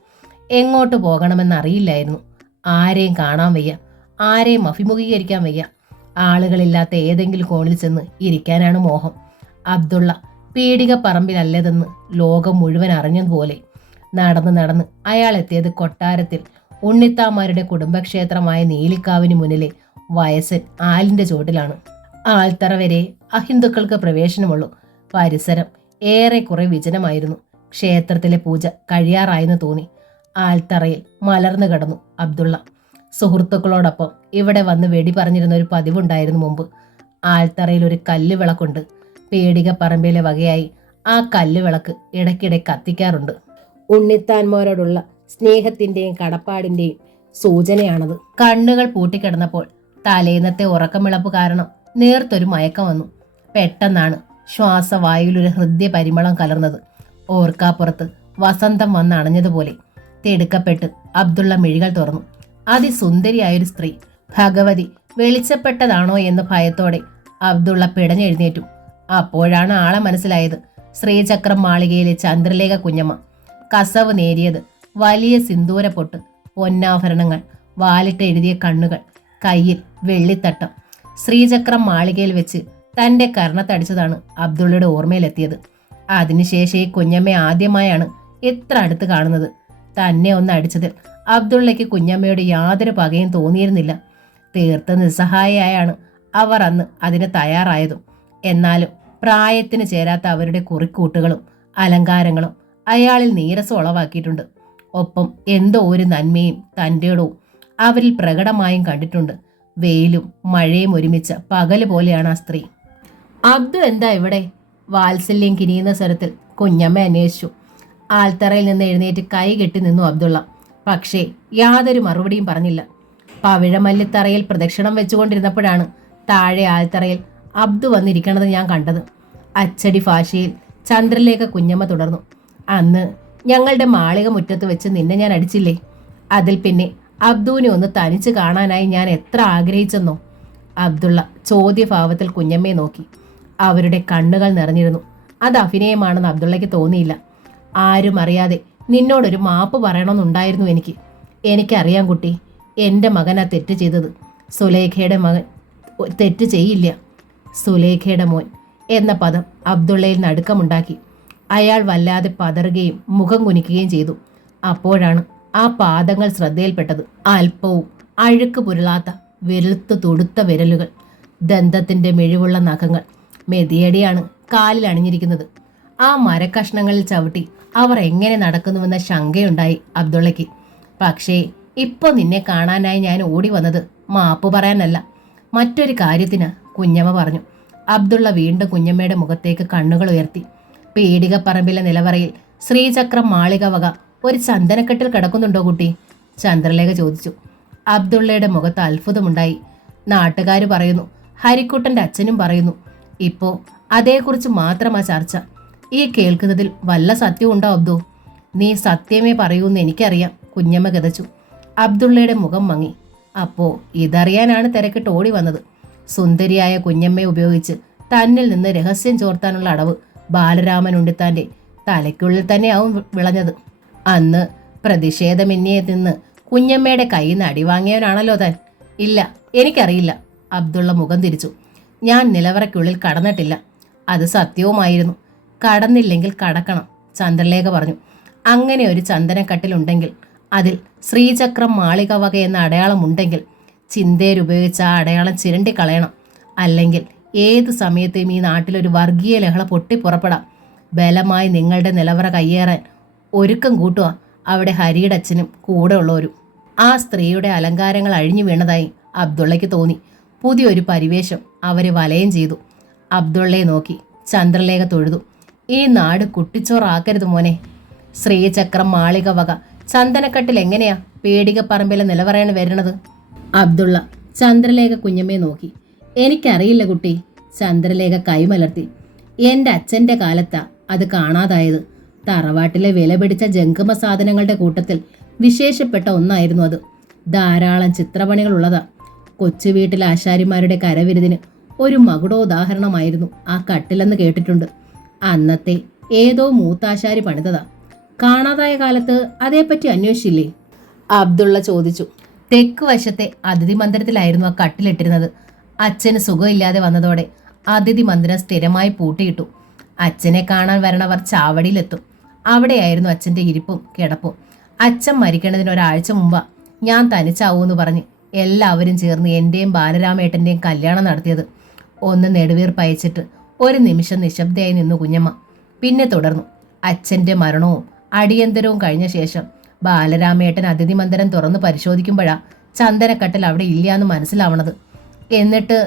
എങ്ങോട്ട് പോകണമെന്നറിയില്ലായിരുന്നു. ആരെയും കാണാൻ വയ്യ, ആരെയും അഭിമുഖീകരിക്കാൻ വയ്യ. ആളുകളില്ലാത്ത ഏതെങ്കിലും കോണിൽ ചെന്ന് ഇരിക്കാനാണ് മോഹം. അബ്ദുള്ള പീടിക പറമ്പിലല്ലതെന്ന് ലോകം മുഴുവൻ അറിഞ്ഞതുപോലെ നടന്ന് നടന്ന് അയാൾ എത്തിയത് കൊട്ടാരത്തിൽ ഉണ്ണിത്താമാരുടെ കുടുംബക്ഷേത്രമായ നീലിക്കാവിന് മുന്നിലെ വയസ്സൻ ആലിന്റെ ചോട്ടിലാണ്. ആൽത്തറ വരെ അഹിന്ദുക്കൾക്ക് പ്രവേശനമുള്ളൂ. പരിസരം ഏറെക്കുറെ വിജനമായിരുന്നു. ക്ഷേത്രത്തിലെ പൂജ കഴിയാറായെന്ന് തോന്നി. ആൽത്തറയിൽ മലർന്നു കിടന്നു അബ്ദുള്ള. സുഹൃത്തുക്കളോടൊപ്പം ഇവിടെ വന്ന് വെടി പറഞ്ഞിരുന്ന ഒരു പതിവുണ്ടായിരുന്നു മുമ്പ്. ആൽത്തറയിൽ ഒരു കല്ല് വിളക്കുണ്ട്. പേടിക പറമ്പിലെ വകയായി ആ കല്ല് വിളക്ക് ഇടയ്ക്കിടെ കത്തിക്കാറുണ്ട്. ഉണ്ണിത്താന്മാരോടുള്ള സ്നേഹത്തിന്റെയും കടപ്പാടിന്റെയും സൂചനയാണത്. കണ്ണുകൾ പൂട്ടിക്കിടന്നപ്പോൾ തലേന്നത്തെ ഉറക്കമിളപ്പ് കാരണം നേർത്തൊരു മയക്കം വന്നു. പെട്ടെന്നാണ് ശ്വാസവായുവിലൊരു ഹൃദയ പരിമളം കലർന്നത്. ഓർക്കാപ്പുറത്ത് വസന്തം വന്നണഞ്ഞതുപോലെ തിടുക്കപ്പെട്ട് അബ്ദുള്ള മിഴികൾ തുറന്നു. അതിസുന്ദരിയായൊരു സ്ത്രീ. ഭഗവതി വെളിച്ചപ്പെട്ടതാണോ എന്ന് ഭയത്തോടെ അബ്ദുള്ള പിടഞ്ഞെഴുന്നേറ്റു. അപ്പോഴാണ് ആളെ മനസ്സിലായത്. ശ്രീചക്രം മാളികയിലെ ചന്ദ്രലേഖ കുഞ്ഞമ്മ. കസവ് നേരിയത്, വലിയ സിന്ദൂര പൊട്ട്, പൊന്നാഭരണങ്ങൾ, വാലിട്ട് എഴുതിയ കണ്ണുകൾ, കയ്യിൽ വെള്ളിത്തട്ടം. ശ്രീചക്രം മാളികയിൽ വെച്ച് തന്റെ കർണത്തടിച്ചതാണ് അബ്ദുള്ളയുടെ ഓർമ്മയിലെത്തിയത്. അതിനുശേഷം ഈ കുഞ്ഞമ്മയെ ആദ്യമായാണ് എത്ര അടുത്ത് കാണുന്നത്. തന്നെ ഒന്ന് അടിച്ചതിൽ അബ്ദുള്ളയ്ക്ക് കുഞ്ഞമ്മയോട് യാതൊരു പകയും തോന്നിയിരുന്നില്ല. തീർത്ത നിസ്സഹായയായാണ് അവർ അന്ന് അതിന് തയ്യാറായതും. എന്നാലും പ്രായത്തിന് ചേരാത്ത അവരുടെ കുറിക്കൂട്ടുകളും അലങ്കാരങ്ങളും അയാളിൽ നീരസം ഉളവാക്കിയിട്ടുണ്ട്. ഒപ്പം എന്തോ ഒരു നന്മയും തൻ്റെടവും അവരിൽ പ്രകടമായും കണ്ടിട്ടുണ്ട്. വെയിലും മഴയും ഒരുമിച്ച പകല് പോലെയാണ് ആ സ്ത്രീ. അബ്ദു എന്താ ഇവിടെ? വാത്സല്യം കിനിയുന്ന സ്വരത്തിൽ കുഞ്ഞമ്മ അന്വേഷിച്ചു. ആൽത്തറയിൽ നിന്ന് എഴുന്നേറ്റ് കൈ കെട്ടി നിന്നു അബ്ദുള്ള. പക്ഷേ യാതൊരു മറുപടിയും പറഞ്ഞില്ല. പവിഴമല്ലിത്തറയിൽ പ്രദക്ഷിണം വെച്ചുകൊണ്ടിരുന്നപ്പോഴാണ് താഴെ ആൽത്തറയിൽ അബ്ദു വന്നിരിക്കണത് ഞാൻ കണ്ടത്. അച്ചടി ഭാഷയിൽ ചന്ദ്രലേഖ കുഞ്ഞമ്മ തുടർന്നു. അന്ന് ഞങ്ങളുടെ മാളിക മുറ്റത്ത് വെച്ച് നിന്നെ ഞാൻ അടിച്ചില്ലേ? അതിൽ പിന്നെ അബ്ദുവിനെ ഒന്ന് തനിച്ച് കാണാനായി ഞാൻ എത്ര ആഗ്രഹിച്ചെന്നോ? അബ്ദുള്ള ചോദ്യഭാവത്തിൽ കുഞ്ഞമ്മയെ നോക്കി. അവരുടെ കണ്ണുകൾ നിറഞ്ഞിരുന്നു. അത് അഭിനയമാണെന്ന് അബ്ദുള്ളയ്ക്ക് തോന്നിയില്ല. ആരും അറിയാതെ നിന്നോടൊരു മാപ്പ് പറയണമെന്നുണ്ടായിരുന്നു എനിക്ക്. എനിക്കറിയാം കുട്ടി, എൻ്റെ മകനാ തെറ്റ് ചെയ്തത്. സുലേഖയുടെ മകൻ തെറ്റ് ചെയ്യില്ല. സുലേഖയുടെ മോൻ എന്ന പദം അബ്ദുള്ളയിൽ നടുക്കമുണ്ടാക്കി. അയാൾ വല്ലാതെ പതറുകയും മുഖം കുനിക്കുകയും ചെയ്തു. അപ്പോഴാണ് ആ പാദങ്ങൾ ശ്രദ്ധയിൽപ്പെട്ടത്. അല്പവും അഴുക്ക് പുരളാത്ത വെളുത്തു തൊടുത്ത വിരലുകൾ, ദന്തത്തിന്റെ മിഴിവുള്ള നഖങ്ങൾ. മെതിയടിയാണ് കാലിൽ അണിഞ്ഞിരിക്കുന്നത്. ആ മരക്കഷ്ണങ്ങളിൽ ചവിട്ടി അവർ എങ്ങനെ നടക്കുന്നുവെന്ന ശങ്കയുണ്ടായി അബ്ദുള്ളയ്ക്ക്. പക്ഷേ ഇപ്പൊ നിന്നെ കാണാനായി ഞാൻ ഓടി വന്നത് മാപ്പ് പറയാനല്ല, മറ്റൊരു കാര്യത്തിന്, കുഞ്ഞമ്മ പറഞ്ഞു. അബ്ദുള്ള വീണ്ടും കുഞ്ഞമ്മയുടെ മുഖത്തേക്ക് കണ്ണുകൾ ഉയർത്തി. പീടികപ്പറമ്പിലെ നിലവറയിൽ ശ്രീചക്രം മാളിക വക ഒരു ചന്ദനക്കെട്ടിൽ കിടക്കുന്നുണ്ടോ കുട്ടി? ചന്ദ്രലേഖ ചോദിച്ചു. അബ്ദുള്ളയുടെ മുഖത്ത് അത്ഭുതമുണ്ടായി. നാട്ടുകാർ പറയുന്നു, ഹരിക്കുട്ടന്റെ അച്ഛനും പറയുന്നു. ഇപ്പോ അതേക്കുറിച്ച് മാത്രമാ ചർച്ച. ഈ കേൾക്കുന്നതിൽ വല്ല സത്യമുണ്ടോ അബ്ദു? നീ സത്യമേ പറയൂന്ന് എനിക്കറിയാം, കുഞ്ഞമ്മ കിതച്ചു. അബ്ദുള്ളയുടെ മുഖം മങ്ങി. അപ്പോ ഇതറിയാനാണ് തിരക്കിട്ട് ഓടി വന്നത്. സുന്ദരിയായ കുഞ്ഞമ്മയെ ഉപയോഗിച്ച് തന്നിൽ നിന്ന് രഹസ്യം ചോർത്താനുള്ള അടവ് ബാലരാമൻ ഉണ്ണിത്താന്റെ തലയ്ക്കുള്ളിൽ തന്നെയാവും വിളഞ്ഞത്. അന്ന് പ്രതിഷേധമെന്നിയെ നിന്ന് കുഞ്ഞമ്മയുടെ കയ്യിൽ നിന്ന് അടിവാങ്ങിയവനാണല്ലോ താൻ. ഇല്ല, എനിക്കറിയില്ല. അബ്ദുള്ള മുഖം തിരിച്ചു. ഞാൻ നിലവറയ്ക്കുള്ളിൽ കടന്നിട്ടില്ല. അത് സത്യവുമായിരുന്നു. കടന്നില്ലെങ്കിൽ കടക്കണം, ചന്ദ്രലേഖ പറഞ്ഞു. അങ്ങനെ ഒരു ചന്ദനക്കട്ടിലുണ്ടെങ്കിൽ, അതിൽ ശ്രീചക്രം മാളിക വക എന്ന അടയാളമുണ്ടെങ്കിൽ, ചിന്തേരുപയോഗിച്ച ആ അടയാളം ചിരണ്ടിക്കളയണം. അല്ലെങ്കിൽ ഏത് സമയത്തും ഈ നാട്ടിലൊരു വർഗീയ ലഹള പൊട്ടിപ്പുറപ്പെടാം. ബലമായി നിങ്ങളുടെ നിലവറ കയ്യേറാൻ ഒരുക്കം കൂട്ടുക അവിടെ ഹരിയുടെ അച്ഛനും കൂടെ ഉള്ളവരും. ആ സ്ത്രീയുടെ അലങ്കാരങ്ങൾ അഴിഞ്ഞു വീണതായി അബ്ദുള്ളയ്ക്ക് തോന്നി. പുതിയൊരു പരിവേഷം അവരെ വലയം ചെയ്തു. അബ്ദുള്ളയെ നോക്കി ചന്ദ്രലേഖ തൊഴുതു. ഈ നാട് കുട്ടിച്ചോറാക്കരുത് മോനെ. ശ്രീചക്രം മാളിക വക ചന്ദനക്കട്ടിൽ എങ്ങനെയാ പേടികപ്പറമ്പിലെ നിലവറയാണ് വരുന്നത്? അബ്ദുള്ള ചന്ദ്രലേഖ കുഞ്ഞമ്മയെ നോക്കി. എനിക്കറിയില്ല കുട്ടി. ചന്ദ്രലേഖ കൈമലർത്തി. എൻ്റെ അച്ഛൻ്റെ കാലത്താ അത് കാണാതായത്. തറവാട്ടിലെ വില പിടിച്ച ജംഗമ സാധനങ്ങളുടെ കൂട്ടത്തിൽ വിശേഷപ്പെട്ട ഒന്നായിരുന്നു അത്. ധാരാളം ചിത്രപണികളുള്ളതാ. കൊച്ചു വീട്ടിലെ ആശാരിമാരുടെ കരവിരുതിന് ഒരു മകുടോദാഹരണമായിരുന്നു ആ കട്ടിലെന്ന് കേട്ടിട്ടുണ്ട്. അന്നത്തെ ഏതോ മൂത്താശാരി പണിതതാ. കാണാതായ കാലത്ത് അതേപ്പറ്റി അന്വേഷിച്ചില്ലേ? അബ്ദുള്ള ചോദിച്ചു. തെക്ക് വശത്തെ അതിഥി മന്ദിരത്തിലായിരുന്നു ആ കട്ടിലിട്ടിരുന്നത്. അച്ഛന് സുഖമില്ലാതെ വന്നതോടെ അതിഥി മന്ദിരം സ്ഥിരമായി പൂട്ടിയിട്ടു. അച്ഛനെ കാണാൻ വരണവർ ചാവടിയിലെത്തും. അവിടെയായിരുന്നു അച്ഛൻ്റെ ഇരിപ്പും കിടപ്പും. അച്ഛൻ മരിക്കണതിന് ഒരാഴ്ച മുമ്പാ ഞാൻ തനിച്ചാവൂന്ന് പറഞ്ഞ് എല്ലാവരും ചേർന്ന് എൻ്റെയും ബാലരാമേട്ടൻ്റെയും കല്യാണം നടത്തിയത്. ഒന്ന് നെടുവീർപ്പയച്ചിട്ട് ഒരു നിമിഷം നിശബ്ദയായി നിന്നു കുഞ്ഞമ്മ. പിന്നെ തുടർന്നു. അച്ഛൻ്റെ മരണവും അടിയന്തരവും കഴിഞ്ഞ ശേഷം ബാലരാമേട്ടൻ അതിഥി മന്ദിരം തുറന്ന് പരിശോധിക്കുമ്പോഴാ ചന്ദനക്കട്ടിൽ അവിടെ ഇല്ലയെന്ന് മനസ്സിലാവണത്. എന്നിട്ട്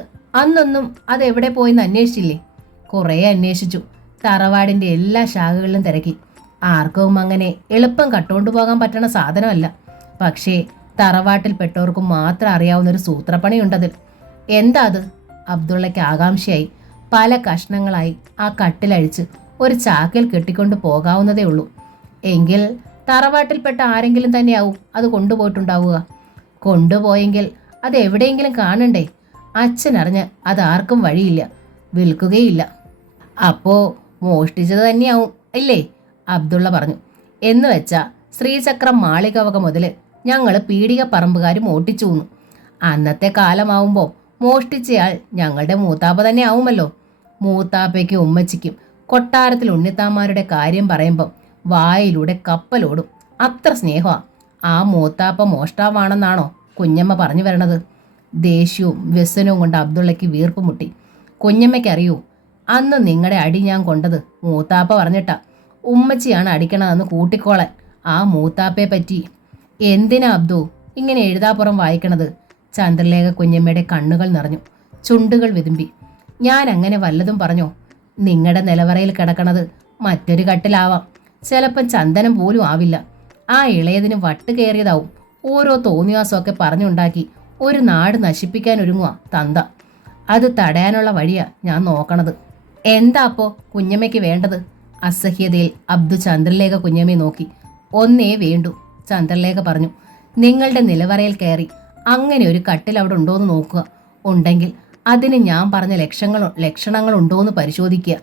അന്നൊന്നും അതെവിടെ പോയെന്ന് അന്വേഷിച്ചില്ലേ? കുറേ അന്വേഷിച്ചു. തറവാടിൻ്റെ എല്ലാ ശാഖകളിലും തിരക്കി. ആർക്കും അങ്ങനെ എളുപ്പം കട്ടുകൊണ്ടു പോകാൻ പറ്റണ സാധനമല്ല. പക്ഷേ തറവാട്ടിൽപ്പെട്ടവർക്കും മാത്രം അറിയാവുന്നൊരു സൂത്രപ്പണിയുണ്ടതിൽ. എന്താ അത്? അബ്ദുള്ളയ്ക്ക് ആകാംക്ഷയായി. പല കഷ്ണങ്ങളായി ആ കട്ടിലഴിച്ച് ഒരു ചാക്കിൽ കെട്ടിക്കൊണ്ട് പോകാവുന്നതേ ഉള്ളൂ. എങ്കിൽ തറവാട്ടിൽപ്പെട്ട ആരെങ്കിലും തന്നെയാവും അത് കൊണ്ടുപോയിട്ടുണ്ടാവുക. കൊണ്ടുപോയെങ്കിൽ അത് എവിടെയെങ്കിലും കാണണ്ടേ? അച്ഛനറിഞ്ഞ് അതാർക്കും വഴിയില്ല, വിൽക്കുകയില്ല. അപ്പോ മോഷ്ടിച്ചത് തന്നെയാവും അല്ലേ? അബ്ദുള്ള പറഞ്ഞു. എന്ന് വെച്ചാൽ ശ്രീചക്രം മാളികവക മുതൽ ഞങ്ങൾ പീടിക പറമ്പുകാർ മോഷ്ടിച്ചു വന്നു. അന്നത്തെ കാലമാവുമ്പോൾ മോഷ്ടിച്ചയാൾ ഞങ്ങളുടെ മൂത്താപ്പ തന്നെ ആവുമല്ലോ. മൂത്താപ്പയ്ക്കും ഉമ്മച്ചിക്കും കൊട്ടാരത്തിൽ ഉണ്ണിത്താന്മാരുടെ കാര്യം പറയുമ്പം വായിലൂടെ കപ്പലോടും. അത്ര സ്നേഹമാണ്. ആ മൂത്താപ്പ മോഷ്ടാവാണെന്നാണോ കുഞ്ഞമ്മ പറഞ്ഞു വരണത്? ദേഷ്യവും വ്യസനവും കൊണ്ട് അബ്ദുള്ളയ്ക്ക് വീർപ്പ് മുട്ടി. കുഞ്ഞമ്മയ്ക്കറിയൂ, അന്ന് നിങ്ങളുടെ അടി ഞാൻ കൊണ്ടത് മൂത്താപ്പ പറഞ്ഞിട്ടാ. ഉമ്മച്ചിയാണ് അടിക്കണതെന്ന് കൂട്ടിക്കോളാൻ. ആ മൂത്താപ്പയെ പറ്റി എന്തിനാ അബ്ദു ഇങ്ങനെ എഴുതാപ്പുറം വായിക്കണത്? ചന്ദ്രലേഖ കുഞ്ഞമ്മയുടെ കണ്ണുകൾ നിറഞ്ഞു, ചുണ്ടുകൾ വിതുമ്പി. ഞാൻ അങ്ങനെ വല്ലതും പറഞ്ഞോ? നിങ്ങളുടെ നിലവറയിൽ കിടക്കണത് മറ്റൊരു കട്ടിലാവാം. ചിലപ്പം ചന്ദനം പോലും ആവില്ല. ആ ഇളയതിന് വട്ട് കയറിയതാവും. ഓരോ തോന്നിയാസമൊക്കെ പറഞ്ഞുണ്ടാക്കി ഒരു നാട് നശിപ്പിക്കാൻ ഒരുങ്ങുക തന്ത. അത് തടയാനുള്ള വഴിയാ ഞാൻ നോക്കണത്. എന്താ അപ്പോ കുഞ്ഞമ്മയ്ക്ക് വേണ്ടത്? അസഹ്യതയിൽ അബ്ദു ചന്ദ്രലേഖ കുഞ്ഞമ്മയെ നോക്കി. ഒന്നേ വേണ്ടു, ചന്ദ്രലേഖ പറഞ്ഞു. നിങ്ങളുടെ നിലവറയിൽ കയറി അങ്ങനെ ഒരു കട്ടിൽ അവിടെ ഉണ്ടോയെന്ന് നോക്കുക. ഉണ്ടെങ്കിൽ അതിന് ഞാൻ പറഞ്ഞ ലക്ഷണങ്ങൾ ഉണ്ടോയെന്ന് പരിശോധിക്കുക.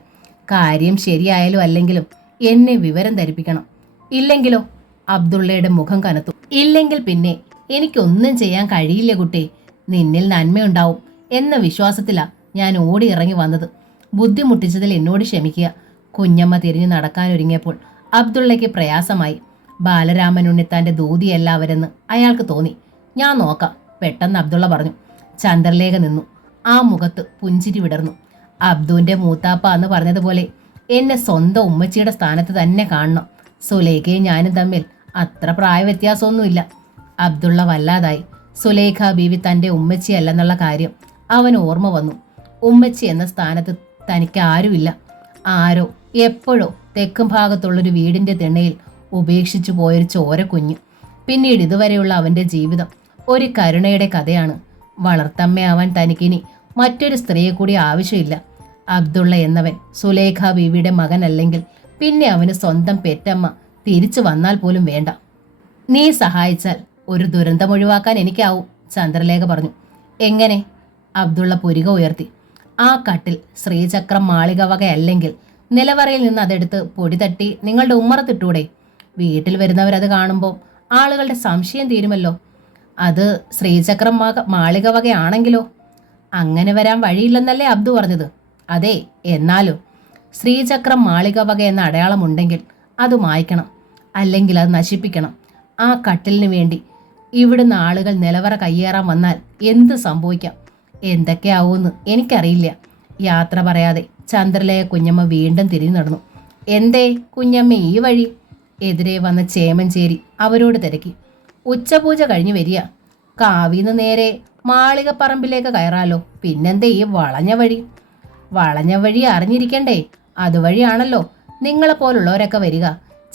കാര്യം ശരിയായാലും അല്ലെങ്കിലും എന്നെ വിവരം ധരിപ്പിക്കണം. ഇല്ലെങ്കിലോ? അബ്ദുള്ളയുടെ മുഖം കനത്തു. ഇല്ലെങ്കിൽ പിന്നെ എനിക്കൊന്നും ചെയ്യാൻ കഴിയില്ല കുട്ടി. നിന്നിൽ നന്മയുണ്ടാവും എന്ന വിശ്വാസത്തിലാ ഞാൻ ഓടി ഇറങ്ങി വന്നത്. ബുദ്ധിമുട്ടിച്ചതിൽ എന്നോട് ക്ഷമിക്കുക. കുഞ്ഞമ്മ തിരിഞ്ഞു നടക്കാനൊരുങ്ങിയപ്പോൾ അബ്ദുള്ളയ്ക്ക് പ്രയാസമായി. ബാലരാമൻ ഉണ്ണിത്താൻ്റെ ദൂതിയല്ല അവരെന്ന് അയാൾക്ക് തോന്നി. ഞാൻ നോക്കാം, പെട്ടെന്ന് അബ്ദുള്ള പറഞ്ഞു. ചന്ദ്രലേഖ നിന്നു. ആ മുഖത്ത് പുഞ്ചിരി വിടർന്നു. അബ്ദുവിൻ്റെ മൂത്താപ്പ എന്ന് പറഞ്ഞതുപോലെ എന്നെ സ്വന്തം ഉമ്മച്ചിയുടെ സ്ഥാനത്ത് തന്നെ കാണണം. സുലേഖയും ഞാനും തമ്മിൽ അത്ര പ്രായ വ്യത്യാസമൊന്നുമില്ല. അബ്ദുള്ള വല്ലാതായി. സുലേഖ ബീവി തൻ്റെ ഉമ്മച്ചിയല്ലെന്നുള്ള കാര്യം അവന് ഓർമ്മ വന്നു. ഉമ്മച്ചി എന്ന സ്ഥാനത്ത് തനിക്ക് ആരുമില്ല. ആരോ എപ്പോഴോ തെക്കും ഭാഗത്തുള്ളൊരു വീടിൻ്റെ തിണ്ണയിൽ ഉപേക്ഷിച്ചു പോയൊരു ചോരക്കുഞ്ഞ്. പിന്നീട് ഇതുവരെയുള്ള അവൻ്റെ ജീവിതം ഒരു കരുണയുടെ കഥയാണ്. വളർത്തമ്മയാവാൻ തനിക്കിനി മറ്റൊരു സ്ത്രീയെ കൂടി ആവശ്യമില്ല. അബ്ദുള്ള എന്നവൻ സുലേഖ ബീവിയുടെ മകനല്ലെങ്കിൽ പിന്നെ അവന് സ്വന്തം പെറ്റമ്മ തിരിച്ചു വന്നാൽ പോലും വേണ്ട. നീ സഹായിച്ചാൽ ഒരു ദുരന്തം ഒഴിവാക്കാൻ എനിക്കാവും, ചന്ദ്രലേഖ പറഞ്ഞു. എങ്ങനെ? അബ്ദുള്ള പുരിക ഉയർത്തി. ആ കട്ടിൽ ശ്രീചക്രം മാളിക വകയല്ലെങ്കിൽ നിലവറയിൽ നിന്ന് അതെടുത്ത് പൊടി തട്ടി നിങ്ങളുടെ ഉമ്മറത്തിട്ടൂടെ? വീട്ടിൽ വരുന്നവരത് കാണുമ്പോൾ ആളുകളുടെ സംശയം തീരുമല്ലോ. അത് ശ്രീചക്രം മാളിക വകയാണെങ്കിലോ? അങ്ങനെ വരാൻ വഴിയില്ലെന്നല്ലേ അബ്ദു പറഞ്ഞത്? അതെ, എന്നാലും ശ്രീചക്രം മാളിക വക എന്ന അടയാളമുണ്ടെങ്കിൽ അത് മായ്ക്കണം, അല്ലെങ്കിൽ അത് നശിപ്പിക്കണം. ആ കട്ടിലിന് വേണ്ടി ഇവിടുന്ന് ആളുകൾ നിലവറ കയ്യേറാൻ വന്നാൽ എന്ത് സംഭവിക്കാം? എന്തൊക്കെയാവൂന്ന് എനിക്കറിയില്ല. യാത്ര പറയാതെ ചന്ദ്രലേഖ കുഞ്ഞമ്മ വീണ്ടും തിരിഞ്ഞു നടന്നു. എന്തേ കുഞ്ഞമ്മ ഈ വഴി? എതിരെ വന്ന ചേമഞ്ചേരി അവരോട് തിരക്കി. ഉച്ചപൂജ കഴിഞ്ഞു വരിക. കാവിന്ന് നേരെ മാളികപ്പറമ്പിലേക്ക് കയറാലോ. പിന്നെന്തേ ഈ വളഞ്ഞ വഴി? വളഞ്ഞ വഴി അറിഞ്ഞിരിക്കണ്ടേ? അതുവഴിയാണല്ലോ നിങ്ങളെപ്പോലുള്ളവരൊക്കെ വരിക.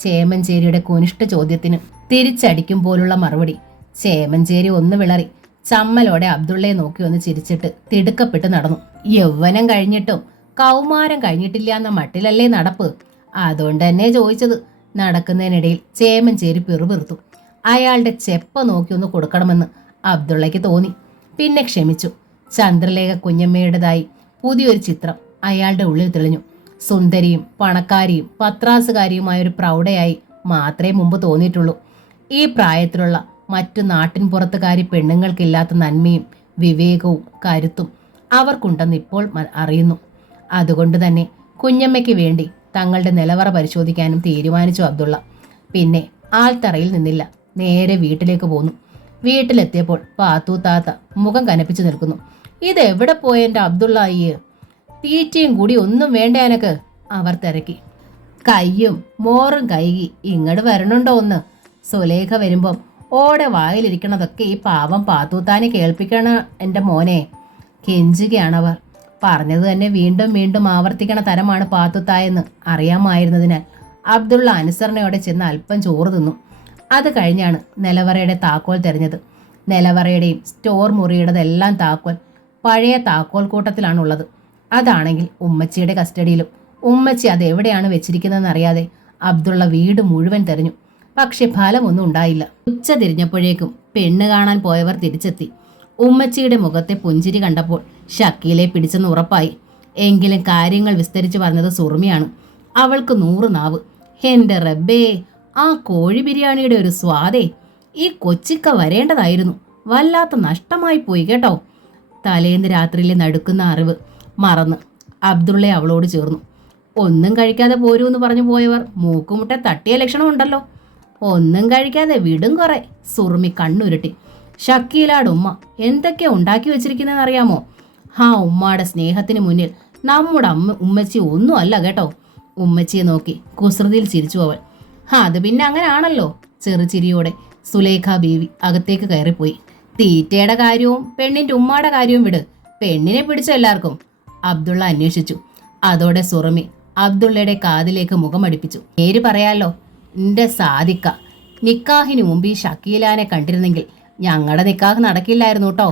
ചേമഞ്ചേരിയുടെ കുനിഷ്ഠ ചോദ്യത്തിന് തിരിച്ചടിക്കും പോലുള്ള മറുപടി. ചേമഞ്ചേരി ഒന്ന് വിളറി. ചമ്മലോടെ അബ്ദുള്ളയെ നോക്കി ഒന്ന് ചിരിച്ചിട്ട് തിടുക്കപ്പെട്ട് നടന്നു. യൗവനം കഴിഞ്ഞിട്ടും കൗമാരം കഴിഞ്ഞിട്ടില്ല എന്ന മട്ടിലല്ലേ നടപ്പ്? അതുകൊണ്ട് തന്നെ ചോദിച്ചത്. നടക്കുന്നതിനിടയിൽ ചേമഞ്ചേരി പിറുപിറുത്തു. അയാളുടെ ചെപ്പ നോക്കി ഒന്ന് കൊടുക്കണമെന്ന് അബ്ദുള്ളയ്ക്ക് തോന്നി. പിന്നെ ക്ഷമിച്ചു. ചന്ദ്രലേഖ കുഞ്ഞമ്മയുടേതായി പുതിയൊരു ചിത്രം അയാളുടെ ഉള്ളിൽ തെളിഞ്ഞു. സുന്ദരിയും പണക്കാരിയും പത്രാസുകാരിയുമായ ഒരു പ്രൗഢയായി മാത്രമേ മുമ്പ് തോന്നിയിട്ടുള്ളൂ. ഈ പ്രായത്തിലുള്ള മറ്റു നാട്ടിൻ പുറത്തുകാരി പെണ്ണുങ്ങൾക്കില്ലാത്ത നന്മയും വിവേകവും കരുത്തും അവർക്കുണ്ടെന്ന് ഇപ്പോൾ അറിയുന്നു. അതുകൊണ്ട് തന്നെ കുഞ്ഞമ്മയ്ക്ക് വേണ്ടി തങ്ങളുടെ നിലവറ പരിശോധിക്കാനും തീരുമാനിച്ചു അബ്ദുള്ള. പിന്നെ ആൾത്തറയിൽ നിന്നില്ല, നേരെ വീട്ടിലേക്ക് പോന്നു. വീട്ടിലെത്തിയപ്പോൾ പാത്തു താത്ത മുഖം കനപ്പിച്ചു നിൽക്കുന്നു. ഇതെവിടെ പോയെൻ്റെ അബ്ദുള്ള അയ്യ്? തീറ്റയും കൂടി ഒന്നും വേണ്ട എനക്ക്? അവർ തിരക്കി. കയ്യും മോറും കൈകി ഇങ്ങോട്ട് വരണുണ്ടോ ഒന്ന്? സുലേഖ വരുമ്പം ഓടെ വായിലിരിക്കണതൊക്കെ ഈ പാവം പാത്തൂത്താനെ കേൾപ്പിക്കണ എൻ്റെ മോനെ. കെഞ്ചുകയാണവർ. പറഞ്ഞത് തന്നെ വീണ്ടും വീണ്ടും ആവർത്തിക്കണ തരമാണ് പാത്തുത്തായെന്ന് അറിയാമായിരുന്നതിനാൽ അബ്ദുള്ള അനുസരണയോടെ ചെന്ന് അല്പം ചോറ് തിന്നു. അത് കഴിഞ്ഞാണ് നിലവറയുടെ താക്കോൽ തെരഞ്ഞത്. നിലവറയുടെയും സ്റ്റോർ മുറിയുടേതെല്ലാം താക്കോൽ പഴയ താക്കോൽ കൂട്ടത്തിലാണുള്ളത്. അതാണെങ്കിൽ ഉമ്മച്ചിയുടെ കസ്റ്റഡിയിലും. ഉമ്മച്ചി അത് എവിടെയാണ് വെച്ചിരിക്കുന്നതെന്ന് അറിയാതെ അബ്ദുള്ള വീട് മുഴുവൻ തെരഞ്ഞു. പക്ഷെ ഫലമൊന്നും ഉണ്ടായില്ല. ഉച്ച തിരിഞ്ഞപ്പോഴേക്കും പെണ്ണ് കാണാൻ പോയവർ തിരിച്ചെത്തി. ഉമ്മച്ചിയുടെ മുഖത്തെ പുഞ്ചിരി കണ്ടപ്പോൾ ഷക്കീലെ പിടിച്ചെന്ന് ഉറപ്പായി. എങ്കിലും കാര്യങ്ങൾ വിസ്തരിച്ച് പറഞ്ഞത് സുറുമിയാണ്. അവൾക്ക് 100 നാവ്. എൻ്റെ റബ്ബേ, ആ കോഴി ബിരിയാണിയുടെ ഒരു സ്വാദേ! ഈ കൊച്ചിക്ക വരേണ്ടതായിരുന്നു. വല്ലാത്ത നഷ്ടമായി പോയി കേട്ടോ. തലേന്ന് രാത്രിയിലെ നടുക്കുന്ന അറിവ് മറന്ന് അബ്ദുള്ള അവളോട് ചേർന്നു. ഒന്നും കഴിക്കാതെ പോരൂന്ന് പറഞ്ഞു പോയവർ മൂക്കുമുട്ടെ തട്ടിയ ലക്ഷണമുണ്ടല്ലോ. ഒന്നും കഴിക്കാതെ വിടും കുറെ. സുറുമി കണ്ണുരുട്ടി. ഷക്കീലാട് ഉമ്മ എന്തൊക്കെയാ ഉണ്ടാക്കി വെച്ചിരിക്കുന്നതെന്ന് അറിയാമോ? ഉമ്മാടെ സ്നേഹത്തിന് മുന്നിൽ നമ്മുടെ ഉമ്മച്ചി ഒന്നും അല്ല കേട്ടോ. ഉമ്മച്ചിയെ നോക്കി കുസൃതിയിൽ ചിരിച്ചു അവൾ. അത് പിന്നെ അങ്ങനെ ആണല്ലോ. ചെറുചിരിയോടെ സുലേഖ ബീവി അകത്തേക്ക് കയറിപ്പോയി. തീറ്റയുടെ കാര്യവും പെണ്ണിന്റെ ഉമ്മാടെ കാര്യവും വിട്, പെണ്ണിനെ പിടിച്ചു എല്ലാവർക്കും, അബ്ദുള്ള അന്വേഷിച്ചു. അതോടെ സുറുമി അബ്ദുള്ളയുടെ കാതിലേക്ക് മുഖമടിപ്പിച്ചു. നേര് പറയാലോ, എൻ്റെ സാദിക്ക നിക്കാഹിന് മുമ്പ് ഈ ഷക്കീലാനെ കണ്ടിരുന്നെങ്കിൽ ഞങ്ങളുടെ നിക്കാഹ് നടക്കില്ലായിരുന്നു കേട്ടോ.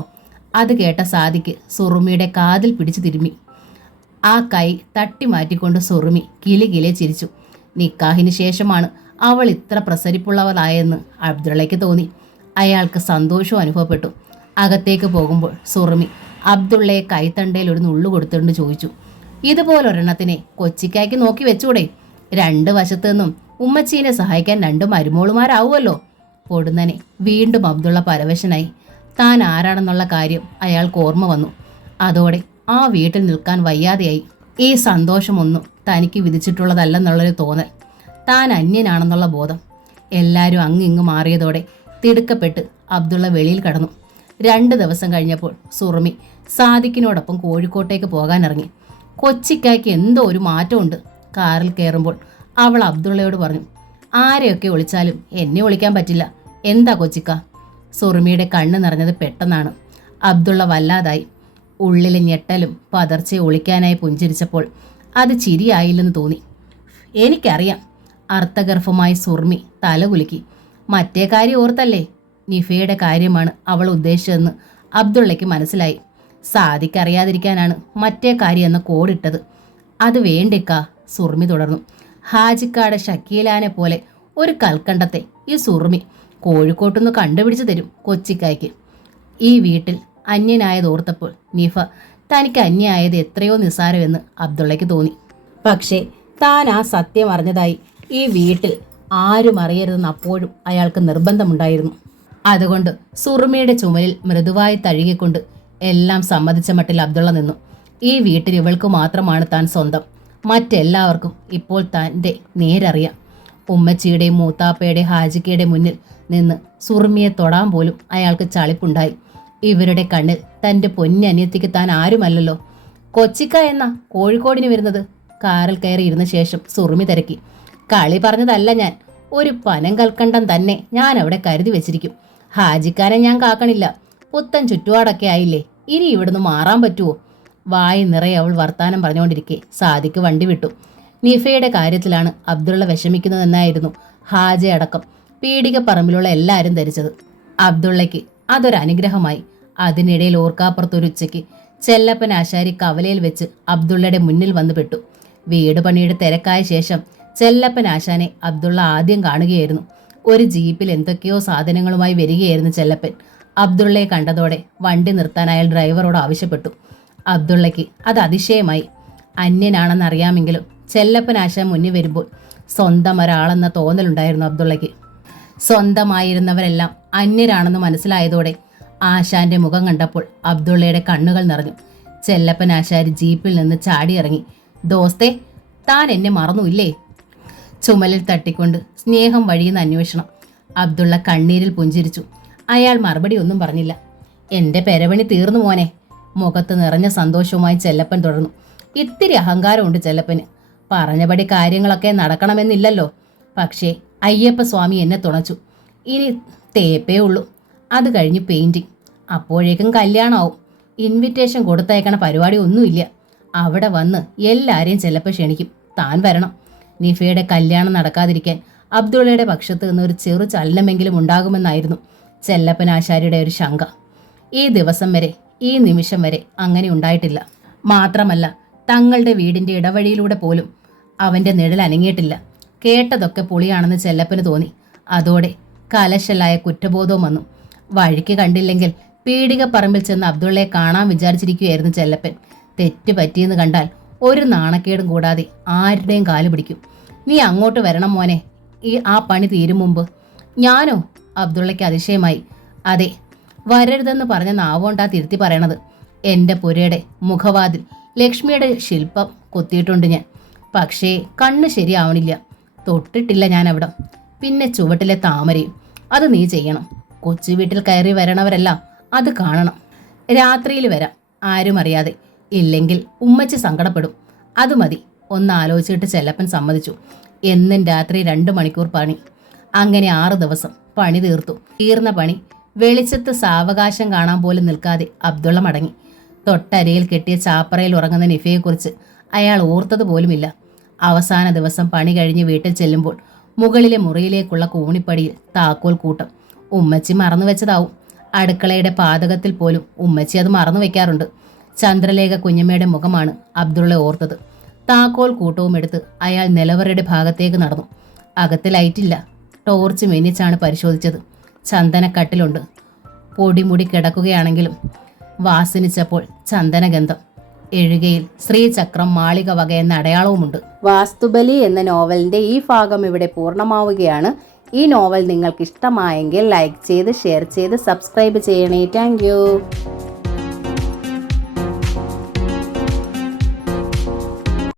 അത് കേട്ട സാദിക്ക് സുറുമിയുടെ കാതിൽ പിടിച്ചു തിരുമ്മി. ആ കൈ തട്ടി മാറ്റിക്കൊണ്ട് സുറുമി കിലി ചിരിച്ചു. നിക്കാഹിന് ശേഷമാണ് അവൾ ഇത്ര പ്രസരിപ്പുള്ളവളായെന്ന് അബ്ദുള്ളയ്ക്ക് തോന്നി. അയാൾക്ക് സന്തോഷവും അനുഭവപ്പെട്ടു. അകത്തേക്ക് പോകുമ്പോൾ സുറുമി അബ്ദുള്ളയെ കൈത്തണ്ടയിൽ ഒരു നുള്ളു കൊടുത്തുകൊണ്ട് ചോദിച്ചു, ഇതുപോലൊരെണ്ണത്തിനെ കൊച്ചിക്കായ്ക്ക് നോക്കി വെച്ചൂടെ? 2 വശത്തു നിന്നും ഉമ്മച്ചീനെ സഹായിക്കാൻ 2 മരുമോളുമാരാവുമല്ലോ. പൊടുന്നനെ വീണ്ടും അബ്ദുള്ള പരവശനായി. താൻ ആരാണെന്നുള്ള കാര്യം അയാൾക്ക് ഓർമ്മ വന്നു. അതോടെ ആ വീട്ടിൽ നിൽക്കാൻ വയ്യാതെയായി. ഈ സന്തോഷമൊന്നും തനിക്ക് വിധിച്ചിട്ടുള്ളതല്ലെന്നുള്ളൊരു തോന്നൽ, താൻ അന്യനാണെന്നുള്ള ബോധം. എല്ലാവരും അങ്ങിങ്ങ് മാറിയതോടെ തിടുക്കപ്പെട്ട് അബ്ദുള്ള വെളിയിൽ കടന്നു. 2 ദിവസം കഴിഞ്ഞപ്പോൾ സുറുമി സാദിക്കിനോടൊപ്പം കോഴിക്കോട്ടേക്ക് പോകാനിറങ്ങി. കൊച്ചിക്കായ്ക്ക് എന്തോ ഒരു മാറ്റമുണ്ട്. കാറിൽ കയറുമ്പോൾ അവൾ അബ്ദുള്ളയോട് പറഞ്ഞു, ആരെയൊക്കെ വിളിച്ചാലും എന്നെ വിളിക്കാൻ പറ്റില്ല. എന്താ കൊച്ചിക്ക? സുറുമിയുടെ കണ്ണ് നിറഞ്ഞത് പെട്ടെന്നാണ്. അബ്ദുള്ള വല്ലാതായി. ഉള്ളിലെ ഞെട്ടലും പതർച്ചയെ ഒളിക്കാനായി പുഞ്ചിരിച്ചപ്പോൾ അത് ചിരിയായില്ലെന്ന് തോന്നി. എനിക്കറിയാം. അർത്ഥഗർഭമായി സുറുമി തലകുലുക്കി. മറ്റേ കാര്യം ഓർത്തല്ലേ? നിഫയുടെ കാര്യമാണ് അവൾ ഉദ്ദേശിച്ചതെന്ന് അബ്ദുള്ളയ്ക്ക് മനസ്സിലായി. സാദിക്കറിയാതിരിക്കാനാണ് മറ്റേ കാര്യം എന്ന കോഡിട്ടത്. അത് വേണ്ടിക്ക, സുറുമി തുടർന്നു. ഹാജിക്കാട് ഷക്കീലാനെ പോലെ ഒരു കൽക്കണ്ടത്തെ ഈ സുറുമി കോഴിക്കോട്ടുനിന്ന് കണ്ടുപിടിച്ചു തരും കൊച്ചിക്കായ്ക്ക്. ഈ വീട്ടിൽ അന്യനായതോർത്തപ്പോൾ നിഫ തനിക്ക് അന്യായത് എത്രയോ നിസ്സാരമെന്ന് അബ്ദുള്ളയ്ക്ക് തോന്നി. പക്ഷേ താൻ ആ സത്യം അറിഞ്ഞതായി ഈ വീട്ടിൽ ആരും അറിയരുതെന്ന് അപ്പോഴും അയാൾക്ക് നിർബന്ധമുണ്ടായിരുന്നു. അതുകൊണ്ട് സുറുമിയുടെ ചുമലിൽ മൃദുവായി തഴുകിക്കൊണ്ട് എല്ലാം സമ്മതിച്ച മട്ടിൽ അബ്ദുള്ള നിന്നു. ഈ വീട്ടിൽ ഇവൾക്ക് മാത്രമാണ് താൻ സ്വന്തം. മറ്റെല്ലാവർക്കും ഇപ്പോൾ തൻ്റെ നേരറിയാം. ഉമ്മച്ചിയുടെയും മൂത്താപ്പയുടെയും ഹാജിക്കയുടെ മുന്നിൽ നിന്ന് സുറുമിയെ തൊടാൻ പോലും അയാൾക്ക് ചളിപ്പുണ്ടായി. ഇവരുടെ കണ്ണിൽ തൻ്റെ പൊന്നനിയത്തിക്ക് താൻ ആരുമല്ലല്ലോ. കൊച്ചിക്ക എന്ന കോഴിക്കോടിന് വരുന്നത്? കാറിൽ കയറി ഇരുന്ന ശേഷം സുറുമി തിരക്കി. കളി പറഞ്ഞതല്ല ഞാൻ. ഒരു പനം കൽക്കണ്ടം തന്നെ ഞാൻ അവിടെ കരുതി വെച്ചിരിക്കും. ഹാജിക്കാരെ ഞാൻ കാക്കണില്ല. പുത്തൻ ചുറ്റുപാടൊക്കെ ആയില്ലേ, ഇനി ഇവിടുന്ന് മാറാൻ പറ്റുമോ? വായി നിറയെ അവൾ വർത്താനം പറഞ്ഞുകൊണ്ടിരിക്കെ സാദിക്ക് വണ്ടി വിട്ടു. നിഫയുടെ കാര്യത്തിലാണ് അബ്ദുള്ള വിഷമിക്കുന്നതെന്നായിരുന്നു ഹാജി അടക്കം പീടിക പറമ്പിലുള്ള എല്ലാവരും ധരിച്ചത്. അബ്ദുള്ളയ്ക്ക് അതൊരു അനുഗ്രഹമായി. അതിനിടയിൽ ഓർക്കാപ്പുറത്തൊരു ഉച്ചയ്ക്ക് ചെല്ലപ്പൻ ആശാരി കവലയിൽ വെച്ച് അബ്ദുള്ളയുടെ മുന്നിൽ വന്നു പെട്ടു. വീട് പണിയുടെ തിരക്കായ ശേഷം ചെല്ലപ്പൻ ആശാനെ അബ്ദുള്ള ആദ്യം കാണുകയായിരുന്നു. ഒരു ജീപ്പിൽ എന്തൊക്കെയോ സാധനങ്ങളുമായി വരികയായിരുന്നു ചെല്ലപ്പൻ. അബ്ദുള്ളയെ കണ്ടതോടെ വണ്ടി നിർത്താൻ അയാൾ ഡ്രൈവറോട് ആവശ്യപ്പെട്ടു. അബ്ദുള്ളയ്ക്ക് അത് അതിശയമായി. അന്യനാണെന്നറിയാമെങ്കിലും ചെല്ലപ്പൻ ആശാൻ മുന്നിൽ വരുമ്പോൾ സ്വന്തം ഒരാളെന്ന തോന്നലുണ്ടായിരുന്നു അബ്ദുള്ളയ്ക്ക്. സ്വന്തമായിരുന്നവരെല്ലാം അന്യരാണെന്ന് മനസ്സിലായതോടെ ആശാന്റെ മുഖം കണ്ടപ്പോൾ അബ്ദുള്ളയുടെ കണ്ണുകൾ നിറഞ്ഞു. ചെല്ലപ്പൻ ആശാരി ജീപ്പിൽ നിന്ന് ചാടിയിറങ്ങി. ദോസ്തേ, താൻ എന്നെ മറന്നുമില്ലേ? ചുമലിൽ തട്ടിക്കൊണ്ട് സ്നേഹം വഴിയുന്ന അന്വേഷണം. അബ്ദുള്ള കണ്ണീരിൽ പുഞ്ചിരിച്ചു. അയാൾ മറുപടി ഒന്നും പറഞ്ഞില്ല. എൻ്റെ പെരവണി തീർന്നു മോനെ. മുഖത്ത് നിറഞ്ഞ സന്തോഷവുമായി ചെല്ലപ്പൻ തുടർന്നു. ഇത്തിരി അഹങ്കാരമുണ്ട് ചെല്ലപ്പന്. പറഞ്ഞപടി കാര്യങ്ങളൊക്കെ നടക്കണമെന്നില്ലല്ലോ. പക്ഷേ അയ്യപ്പ സ്വാമി എന്നെ തുണച്ചു. ഇനി തേപ്പേ ഉള്ളൂ. അത് കഴിഞ്ഞ് പെയിൻറ്റിങ്. അപ്പോഴേക്കും കല്യാണമാവും. ഇൻവിറ്റേഷൻ കൊടുത്തയക്കണ പരിപാടി ഒന്നുമില്ല. അവിടെ വന്ന് എല്ലാവരെയും ചെല്ലപ്പോൾ ക്ഷണിക്കും. താൻ വരണം. നിഫയുടെ കല്യാണം നടക്കാതിരിക്കാൻ അബ്ദുള്ളയുടെ പക്ഷത്ത് നിന്ന് ഒരു ചെറു ചലനമെങ്കിലും ഉണ്ടാകുമെന്നായിരുന്നു ചെല്ലപ്പൻ ആശാരിയുടെ ഒരു ശങ്ക. ഈ ദിവസം വരെ, ഈ നിമിഷം വരെ അങ്ങനെ ഉണ്ടായിട്ടില്ല. മാത്രമല്ല, തങ്ങളുടെ വീടിൻ്റെ ഇടവഴിയിലൂടെ പോലും അവൻ്റെ നിഴൽ അനങ്ങിയിട്ടില്ല. കേട്ടതൊക്കെ പൊളിയാണെന്ന് ചെല്ലപ്പന് തോന്നി. അതോടെ കലശലായ കുറ്റബോധവും വന്നു. വഴിക്ക് കണ്ടില്ലെങ്കിൽ പീടിക പറമ്പിൽ ചെന്ന് അബ്ദുള്ളയെ കാണാൻ വിചാരിച്ചിരിക്കുകയായിരുന്നു ചെല്ലപ്പൻ. തെറ്റ് പറ്റിയെന്ന് കണ്ടാൽ ഒരു നാണക്കേടും കൂടാതെ ആരുടെയും കാല് പിടിക്കും. നീ അങ്ങോട്ട് വരണം മോനെ, ആ പണി തീരും മുമ്പ്. ഞാനോ? അബ്ദുള്ളയ്ക്ക് അതിശയമായി. അതെ, വരരുതെന്ന് പറഞ്ഞ നാവോണ്ടാ തിരുത്തി പറയണത്. എൻ്റെ പുരയുടെ മുഖവാതിൽ ലക്ഷ്മിയുടെ ശില്പം കൊത്തിയിട്ടുണ്ട് ഞാൻ. പക്ഷേ കണ്ണ് ശരിയാവണില്ല. തൊട്ടിട്ടില്ല ഞാൻ അവിടം. പിന്നെ ചുവട്ടിലെ താമരയും. അത് നീ ചെയ്യണം. കൊച്ചു വീട്ടിൽ കയറി വരണവരെല്ലാം അത് കാണണം. രാത്രിയിൽ വരാം, ആരും അറിയാതെ. ഇല്ലെങ്കിൽ ഉമ്മച്ചി സങ്കടപ്പെടും. അത് മതി. ഒന്ന് ആലോചിച്ചിട്ട് ചെല്ലപ്പൻ സമ്മതിച്ചു. എന്നും രാത്രി 2 മണിക്കൂർ പണി. അങ്ങനെ 6 ദിവസം പണി തീർത്തു. തീർന്ന പണി വെളിച്ചത്ത് സാവകാശം കാണാൻ പോലും നിൽക്കാതെ അബ്ദുള്ള മടങ്ങി. തൊട്ടരയിൽ കെട്ടിയ ചാപ്പറയിൽ ഉറങ്ങുന്ന നിഫയെക്കുറിച്ച് അയാൾ ഓർത്തത് പോലുമില്ല. അവസാന ദിവസം പണി കഴിഞ്ഞ് വീട്ടിൽ ചെല്ലുമ്പോൾ മുകളിലെ മുറിയിലേക്കുള്ള കൂണിപ്പടിയിൽ താക്കോൽ കൂട്ടം. ഉമ്മച്ചി മറന്നു വെച്ചതാവും. അടുക്കളയുടെ പാതകത്തിൽ പോലും ഉമ്മച്ചി അത് മറന്നു വെക്കാറുണ്ട്. ചന്ദ്രലേഖ കുഞ്ഞമ്മയുടെ മുഖമാണ് അബ്ദുള്ള ഓർത്തത്. താക്കോൽ കൂട്ടവും എടുത്ത് അയാൾ നിലവറയുടെ ഭാഗത്തേക്ക് നടന്നു. അകത്ത് ലൈറ്റില്ല. ടോർച്ച് മിന്നിച്ചാണ് പരിശോധിച്ചത്. ചന്ദനക്കട്ടിലുണ്ട്. പൊടിമുടി കിടക്കുകയാണെങ്കിലും വാസനിച്ചപ്പോൾ ചന്ദനഗന്ധം. എഴുകയിൽ ശ്രീചക്രം മാളിക വക എന്ന അടയാളവുമുണ്ട്. വാസ്തുബലി എന്ന നോവലിന്റെ ഈ ഭാഗം ഇവിടെ പൂർണ്ണമാവുകയാണ്. ഈ നോവൽ നിങ്ങൾക്ക് ഇഷ്ടമായെങ്കിൽ ലൈക്ക് ചെയ്ത്, ഷെയർ ചെയ്ത്, സബ്സ്ക്രൈബ് ചെയ്യണേ. Thank you.